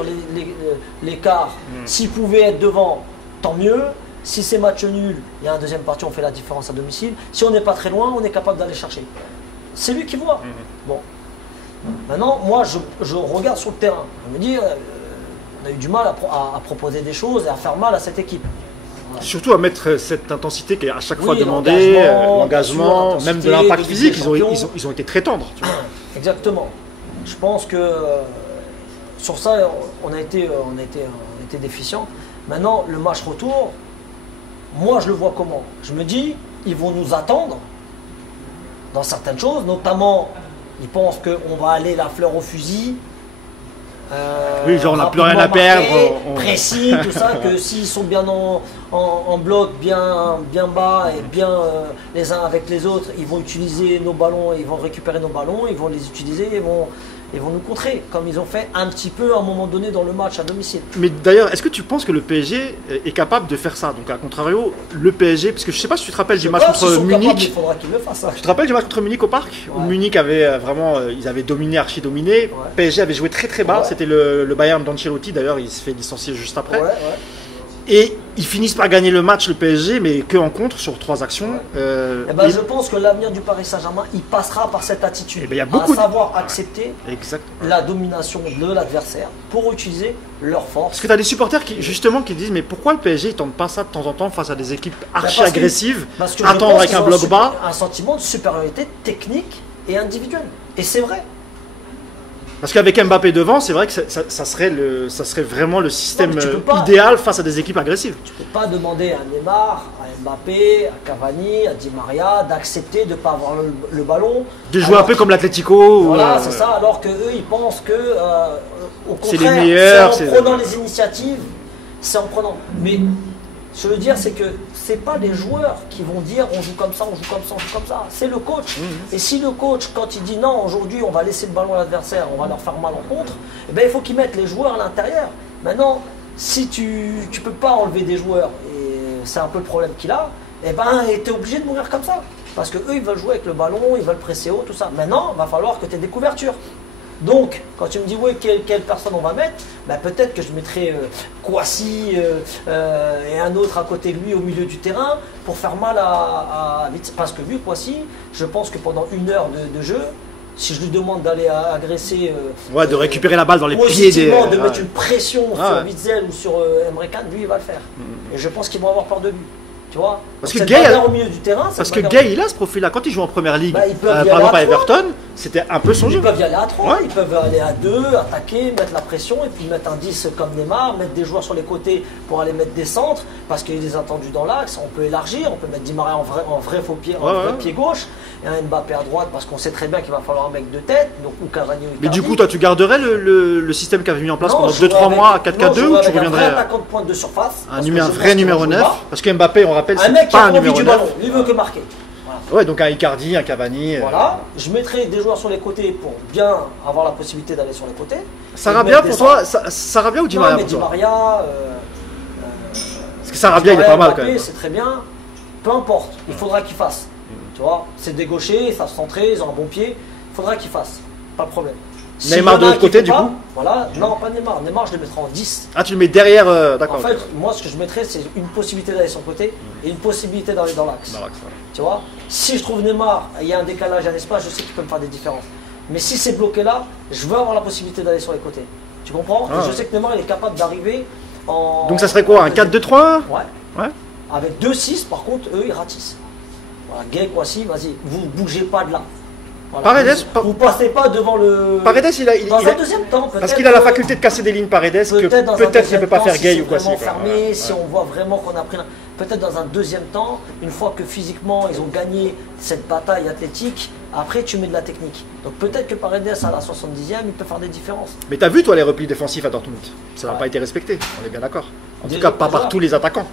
l'écart, s'il pouvait être devant, tant mieux. Si c'est match nul, il y a une deuxième partie, on fait la différence à domicile. Si on n'est pas très loin, on est capable d'aller chercher. C'est lui qui voit. Bon. Maintenant, moi je regarde sur le terrain. Je me dis, on a eu du mal à proposer des choses et à faire mal à cette équipe. Surtout à mettre cette intensité qui est à chaque fois demandée, l'engagement, même de l'impact physique, ils ont été très tendres. Tu vois. Exactement. Je pense que sur ça, on a été déficient. Maintenant, le match retour, moi je le vois comment? Je me dis, ils vont nous attendre dans certaines choses, notamment, ils pensent qu'on va aller la fleur au fusil. Oui, genre on n'a plus rien à perdre. Précis, tout ça, que s'ils sont bien en bloc, bien bas et bien les uns avec les autres, ils vont utiliser nos ballons, ils vont récupérer nos ballons, ils vont les utiliser, ils vont nous contrer, comme ils ont fait un petit peu à un moment donné dans le match à domicile. Mais d'ailleurs, est-ce que tu penses que le PSG est capable de faire ça? Donc à contrario, le PSG, parce que je ne sais pas si tu te rappelles du match contre Munich. Il faudra qu'il le fasse. Tu te rappelles du match contre Munich au parc, où Munich avait vraiment, ils avaient dominé, archi dominé. PSG avait joué très très bas. C'était le Bayern d'Ancelotti. D'ailleurs, il se fait licencier juste après. Et ils finissent par gagner le match, le PSG, mais que en contre sur 3 actions. Je pense que l'avenir du Paris Saint-Germain, il passera par cette attitude, à savoir accepter la domination de l'adversaire pour utiliser leur force. Parce que tu as des supporters qui disent mais pourquoi le PSG ne tente pas ça de temps en temps face à des équipes archi-agressives, attendre avec un bloc bas. Un sentiment de supériorité technique et individuelle. Et c'est vrai. Parce qu'avec Mbappé devant, c'est vrai que ça serait vraiment le système idéal face à des équipes agressives. Tu ne peux pas demander à Neymar, à Mbappé, à Cavani, à Di Maria d'accepter de ne pas avoir le ballon. De jouer un peu comme l'Atlético. Voilà, c'est ça, alors qu'eux, ils pensent que, au contraire, c'est les meilleurs. C'est en prenant les initiatives, c'est en prenant. Mais je veux dire, c'est que ce n'est pas les joueurs qui vont dire on joue comme ça, on joue comme ça, on joue comme ça. C'est le coach. Et si le coach, quand il dit non, aujourd'hui on va laisser le ballon à l'adversaire, on va leur faire mal en contre, il faut qu'il mette les joueurs à l'intérieur. Maintenant, si tu ne peux pas enlever des joueurs, et c'est un peu le problème qu'il a, tu es obligé de mourir comme ça. Parce qu'eux, ils veulent jouer avec le ballon, ils veulent presser haut, tout ça. Maintenant, il va falloir que tu aies des couvertures. Donc, quand tu me dis, oui, quelle personne on va mettre, peut-être que je mettrai Kouassi et un autre à côté de lui au milieu du terrain pour faire mal à parce que vu Kouassi, je pense que pendant 1 heure de jeu, si je lui demande d'aller agresser... de récupérer la balle dans les pieds de mettre une pression sur Witzel ou sur Emre Can, lui, il va le faire. Et je pense qu'ils vont avoir peur de lui. Tu vois, parce que Gay, au milieu du terrain, Gay, il a ce profil-là. Quand il joue en première ligue, par exemple à Everton, c'était un peu son jeu. Ils peuvent y aller à 3, ils peuvent aller à 2, attaquer, mettre la pression et puis mettre un 10 comme Neymar, mettre des joueurs sur les côtés pour aller mettre des centres parce qu'il les a tendus dans l'axe. On peut élargir, on peut mettre Di Maria en vrai faux pied, pied gauche et un Mbappé à droite parce qu'on sait très bien qu'il va falloir un mec de tête, donc ou Cavani ou Icardi. Mais du coup, toi, tu garderais le système qu'avait mis en place pendant 2-3 mois à 4-4-2 ou tu reviendrais un attaquant de pointe de surface, un vrai numéro 9 parce que Mbappé, on rappelle, c'est pas un numéro 9. Lui veut que marquer. Voilà. Ouais, donc un Icardi, un Cavani. Voilà, je mettrai des joueurs sur les côtés pour bien avoir la possibilité d'aller sur les côtés. Sarabia pour toi, Sarabia ou Di Maria pour toi? Di Maria. Parce que Sarabia, il est pas mal quand même. C'est très bien. Peu importe, il faudra qu'il fasse. Tu vois, c'est des gauchers, ils savent centrer, ils ont un bon pied. Il faudra qu'il fasse. Pas de problème. Neymar de l'autre côté, du coup? Voilà, non, pas Neymar. Neymar, je le mettrai en 10. Ah, tu le mets derrière, d'accord. En fait, moi, ce que je mettrais, c'est une possibilité d'aller sur le côté et une possibilité d'aller dans l'axe. Tu vois, si je trouve Neymar, il y a un décalage, il y a un espace, je sais qu'il peut me faire des différences. Mais si c'est bloqué là, je veux avoir la possibilité d'aller sur les côtés. Tu comprends? Je sais que Neymar, il est capable d'arriver en. Donc, ça serait quoi? Un 4-2-3? Ouais. Avec 2-6, par contre, eux, ils ratissent. Voilà, Gay, Kouassi, vas-y, vous bougez pas de là. Voilà. Paredes, vous passez pas devant le. Paredes, dans un deuxième temps, parce qu'il a la faculté de casser des lignes Paredes que peut-être il ne peut pas faire Gay ou quoi. Fermé, si on voit vraiment qu'on a pris. Peut-être dans un deuxième temps, une fois que physiquement ils ont gagné cette bataille athlétique, après tu mets de la technique. Donc peut-être que Paredes à la 70e, il peut faire des différences. Mais tu as vu toi les replis défensifs à Dortmund? Ça n'a pas été respecté, on est bien d'accord. En tout cas, pas par tous les attaquants.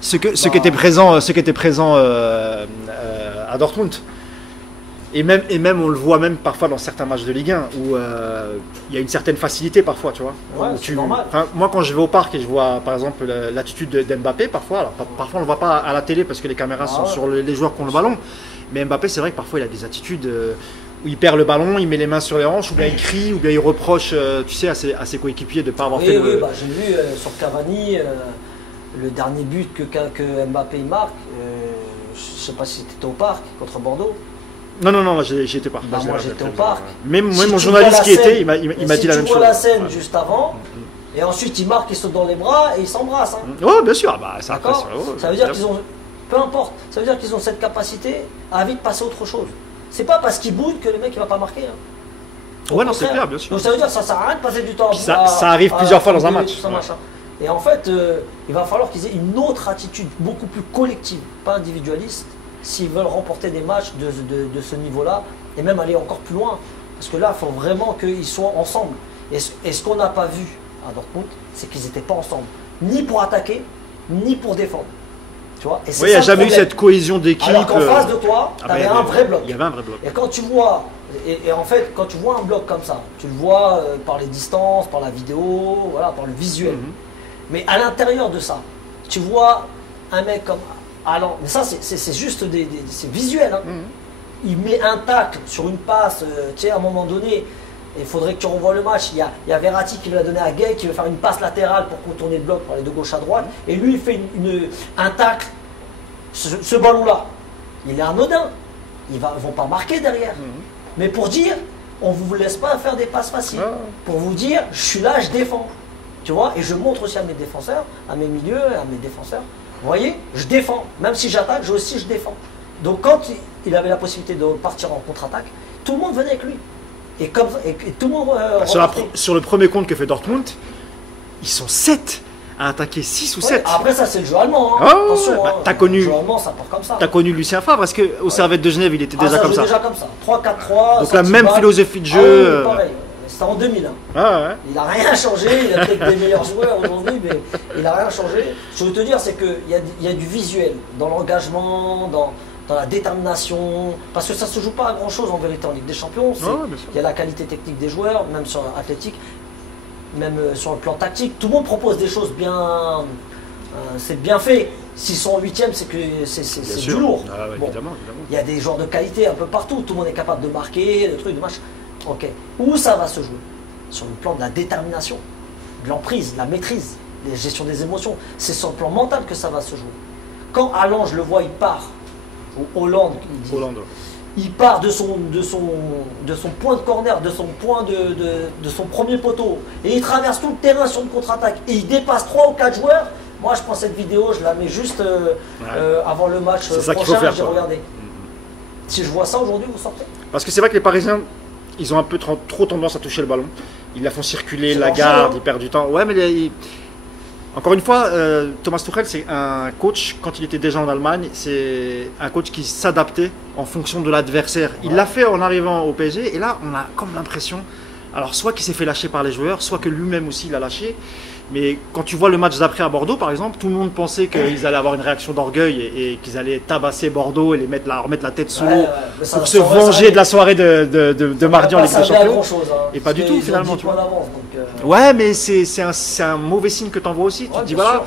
Ceux qui étaient présents à Dortmund. Et même on le voit même parfois dans certains matchs de Ligue 1 où il y a une certaine facilité parfois, tu vois. C'est normal. Moi quand je vais au parc et je vois par exemple l'attitude d'Mbappé parfois, alors parfois on le voit pas à la télé parce que les caméras sont sur les joueurs qui ont le ballon, mais Mbappé c'est vrai que parfois il a des attitudes où il perd le ballon, il met les mains sur les hanches, ou bien il crie, ou bien il reproche tu sais, à ses coéquipiers de ne pas avoir fait le... j'ai vu sur Cavani le dernier but que Mbappé marque, je sais pas si c'était au parc contre Bordeaux. Non, j'y étais pas. Moi j'étais au parc. Même mon journaliste qui était, il m'a dit la même chose. Si tu vois la scène juste avant, Et ensuite, ils marquent, ils sautent dans les bras et ils s'embrassent. Hein. Oh, bien sûr. Bah, ça veut dire qu'ils ont, peu importe, ça veut dire qu'ils ont cette capacité à vite passer à autre chose. C'est pas parce qu'ils boudent que le mec il va pas marquer. Hein. Ouais, non, c'est clair, bien sûr. Donc ça veut dire que ça sert à rien de passer du temps. Ça arrive plusieurs fois dans un match. Et en fait, il va falloir qu'ils aient une autre attitude, beaucoup plus collective, pas individualiste, s'ils veulent remporter des matchs de ce niveau-là et même aller encore plus loin. Parce que là, il faut vraiment qu'ils soient ensemble. Et ce qu'on n'a pas vu à Dortmund, c'est qu'ils n'étaient pas ensemble, ni pour attaquer, ni pour défendre. Tu vois, et oui, il n'y a jamais eu cette cohésion d'équipe. Alors qu'en face de toi, tu avais un vrai bloc. Il y avait un vrai bloc. Et quand tu vois, et en fait, quand tu vois un bloc comme ça, tu le vois par les distances, par la vidéo, voilà, par le visuel. Mais à l'intérieur de ça, tu vois un mec comme Haaland, mais ça c'est juste c'est visuel. Hein. Il met un tacle sur une passe, tu sais, à un moment donné, il faudrait que tu revoies le match. Il y a Verratti qui veut la donner à Gay, qui veut faire une passe latérale pour contourner le bloc, pour aller de gauche à droite. Et lui, il fait un tacle. Ce ballon-là, il est anodin. Ils ne vont pas marquer derrière. Mais pour dire, on ne vous laisse pas faire des passes faciles. Pour vous dire, je suis là, je défends. Tu vois, et je montre aussi à mes défenseurs, à mes milieux, à mes défenseurs. Vous voyez, je défends. Même si j'attaque, je défends. Donc quand il avait la possibilité de partir en contre-attaque, tout le monde venait avec lui. Et tout le monde. Sur le premier compte que fait Dortmund, ils sont 7 à attaquer 6 ou 7. Après, ça, c'est le jeu allemand. Hein. Attention, le jeu allemand, ça part comme ça. Tu as connu Lucien Favre, parce qu'au Servette de Genève, il était déjà comme ça. Déjà comme ça. 3-4-3. Donc la même philosophie de jeu. Pareil. C'était en 2000. Hein. Il n'a rien changé. Il a peut-être des meilleurs joueurs aujourd'hui, mais il n'a rien changé. Ce que je veux te dire, c'est qu'il y a du visuel dans l'engagement, dans la détermination, parce que ça ne se joue pas à grand chose en vérité en Ligue des Champions. Il y a la qualité technique des joueurs, même sur l'athlétique, même sur le plan tactique. Tout le monde propose des choses bien. C'est bien fait. S'ils sont en 8e, c'est que c'est du lourd. Évidemment. Il y a des joueurs de qualité un peu partout. Tout le monde est capable de marquer, de trucs, de match. Ok. Où ça va se jouer? Sur le plan de la détermination, de l'emprise, de la maîtrise, de la gestion des émotions. C'est sur le plan mental que ça va se jouer. Quand Haaland, je le vois, il part. Ou Hollande, il part de son point de corner, de son point de son premier poteau, et il traverse tout le terrain sur une contre-attaque, et il dépasse 3 ou 4 joueurs. Moi, je prends cette vidéo, je la mets juste avant le match prochain, j'ai regardé. Si je vois ça aujourd'hui, vous sortez. Parce que c'est vrai que les Parisiens, ils ont un peu trop tendance à toucher le ballon. Ils la font circuler, la gardent, ils perdent du temps. Ouais, mais encore une fois, Thomas Tuchel, c'est un coach, quand il était déjà en Allemagne, c'est un coach qui s'adaptait en fonction de l'adversaire. Il l'a fait en arrivant au PSG, et là, on a comme l'impression, alors soit qu'il s'est fait lâcher par les joueurs, soit que lui-même aussi l'a lâché. Mais quand tu vois le match d'après à Bordeaux, par exemple, tout le monde pensait qu'ils allaient avoir une réaction d'orgueil et qu'ils allaient tabasser Bordeaux et remettre la tête sous l'eau pour se venger de la soirée de mardi en Ligue des Champions. Et pas du tout, finalement. Tu vois. Ouais, mais c'est un mauvais signe que tu envoies aussi. Tu te dis, voilà.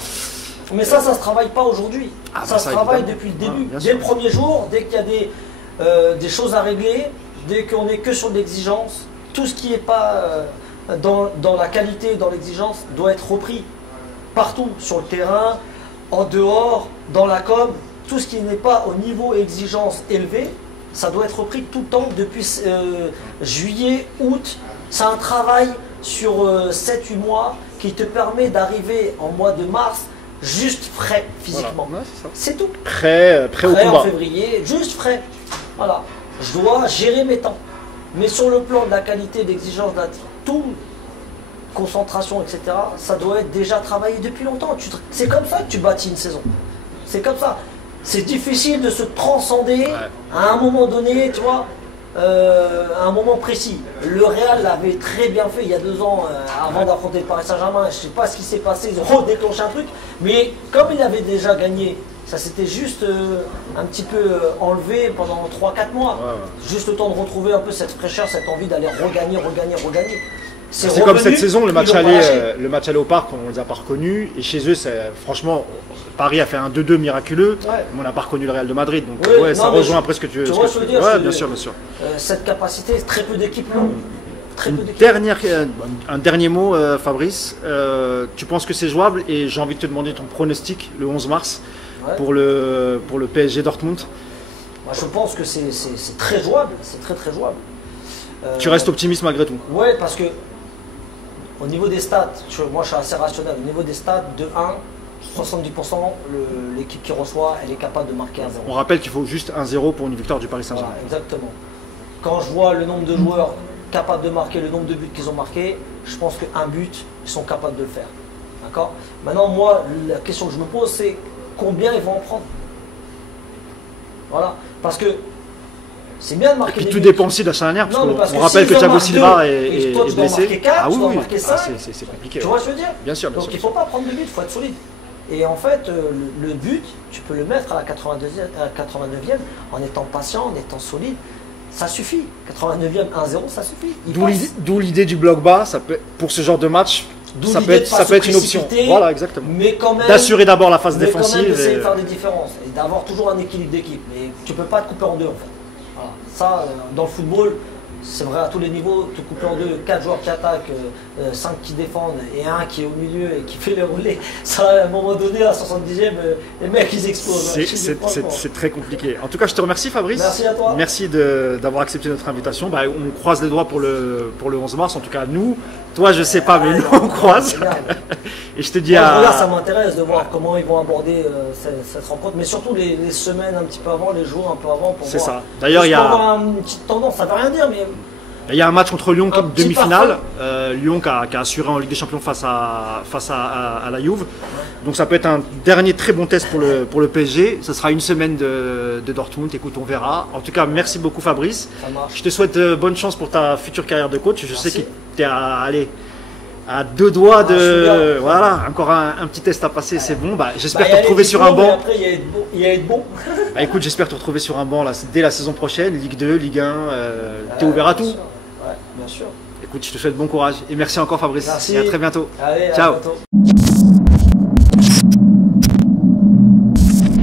Mais ça se travaille pas aujourd'hui. Ça se travaille depuis le début. Dès le premier jour, dès qu'il y a des choses à régler, dès qu'on n'est que sur l'exigence, tout ce qui n'est pas dans la qualité, dans l'exigence, doit être repris partout, sur le terrain, en dehors, dans la com. Tout ce qui n'est pas au niveau exigence élevé, ça doit être repris tout le temps depuis juillet, août. C'est un travail sur 7-8 mois qui te permet d'arriver en mois de mars juste frais physiquement. Voilà. Ouais, c'est tout. Prêt au combat. En février, juste frais. Voilà. Je dois gérer mes temps. Mais sur le plan de la qualité, d'exigence, tout, concentration, etc., ça doit être déjà travaillé depuis longtemps. C'est comme ça que tu bâtis une saison. C'est comme ça. C'est difficile de se transcender à un moment donné, tu vois, à un moment précis. Le Real l'avait très bien fait il y a 2 ans avant d'affronter le Paris Saint-Germain. Je ne sais pas ce qui s'est passé, ils ont redéclenché un truc. Mais comme il avait déjà gagné, ça s'était juste un petit peu enlevé pendant 3-4 mois. Juste le temps de retrouver un peu cette fraîcheur, cette envie d'aller regagner. C'est comme cette saison, le match aller au parc, on ne les a pas reconnus. Et chez eux, franchement, Paris a fait un 2-2 miraculeux, mais on n'a pas reconnu le Real de Madrid. Donc ça rejoint après ce que tu veux. Bien sûr. Cette capacité, très peu d'équipes. Un dernier mot, Fabrice. Tu penses que c'est jouable? Et j'ai envie de te demander ton pronostic le 11 mars pour le PSG Dortmund. Moi, je pense que c'est très jouable. C'est très jouable. Tu restes optimiste malgré tout? Ouais, parce que Au niveau des stats, moi je suis assez rationnel. Au niveau des stats, de 1, 70%, l'équipe qui reçoit, elle est capable de marquer à 0. On rappelle qu'il faut juste 1-0 pour une victoire du Paris Saint-Germain. Voilà, exactement. Quand je vois le nombre de joueurs capables de marquer, le nombre de buts qu'ils ont marqués, je pense qu'un but, ils sont capables de le faire. D'accord? Maintenant, moi, la question que je me pose, c'est combien ils vont en prendre? Voilà. Parce que c'est bien de marquer. Et puis tout dépend aussi de la charnière, parce qu'on rappelle que Thiago Silva est blessé. Ah oui, oui, c'est compliqué. Tu vois ce que je veux dire? Bien sûr. Donc il ne faut pas prendre de but, il faut être solide. Et en fait, le but, tu peux le mettre à la 89e en étant patient, en étant solide. Ça suffit. 89e, 1-0, ça suffit. D'où l'idée du bloc bas, pour ce genre de match. Ça peut être une option. Voilà, exactement. Mais quand même, d'assurer d'abord la phase défensive. Quand même d'essayer de faire des différences et d'avoir toujours un équilibre d'équipe. Mais tu ne peux pas te couper en deux en fait. Voilà. Ça, dans le football, c'est vrai à tous les niveaux, te couper en deux, 4 joueurs qui attaquent, 5 qui défendent et un qui est au milieu et qui fait les relais. Ça, à un moment donné, à 70e, les mecs ils explosent. C'est très compliqué. En tout cas, je te remercie Fabrice. Merci à toi. Merci d'avoir accepté notre invitation. On croise les doigts pour le 11 mars. En tout cas, nous, toi je sais pas, mais nous on croise. Et je te dis ça m'intéresse de voir comment ils vont aborder cette rencontre, mais surtout les semaines un petit peu avant, les jours un peu avant. C'est ça. D'ailleurs, il y a une petite tendance, ça ne veut rien dire, mais. Il y a un match contre Lyon comme demi-finale. Lyon qui a assuré en Ligue des Champions face à la Juve. Donc ça peut être un dernier très bon test pour le PSG. Ce sera une semaine de Dortmund. Écoute, on verra. En tout cas, merci beaucoup Fabrice. Ça marche. Je te souhaite bonne chance pour ta future carrière de coach. Je sais que tu es à 2 doigts de. Voilà, encore un petit test à passer, c'est bon. J'espère te retrouver sur un banc. Après, il y a être bon. Écoute, j'espère te retrouver sur un banc dès la saison prochaine, Ligue 2, Ligue 1. Tu es ouvert à tout. Ouais, bien sûr. Écoute, je te souhaite bon courage et merci encore Fabrice. Merci. Et à très bientôt. Allez, ciao. À bientôt.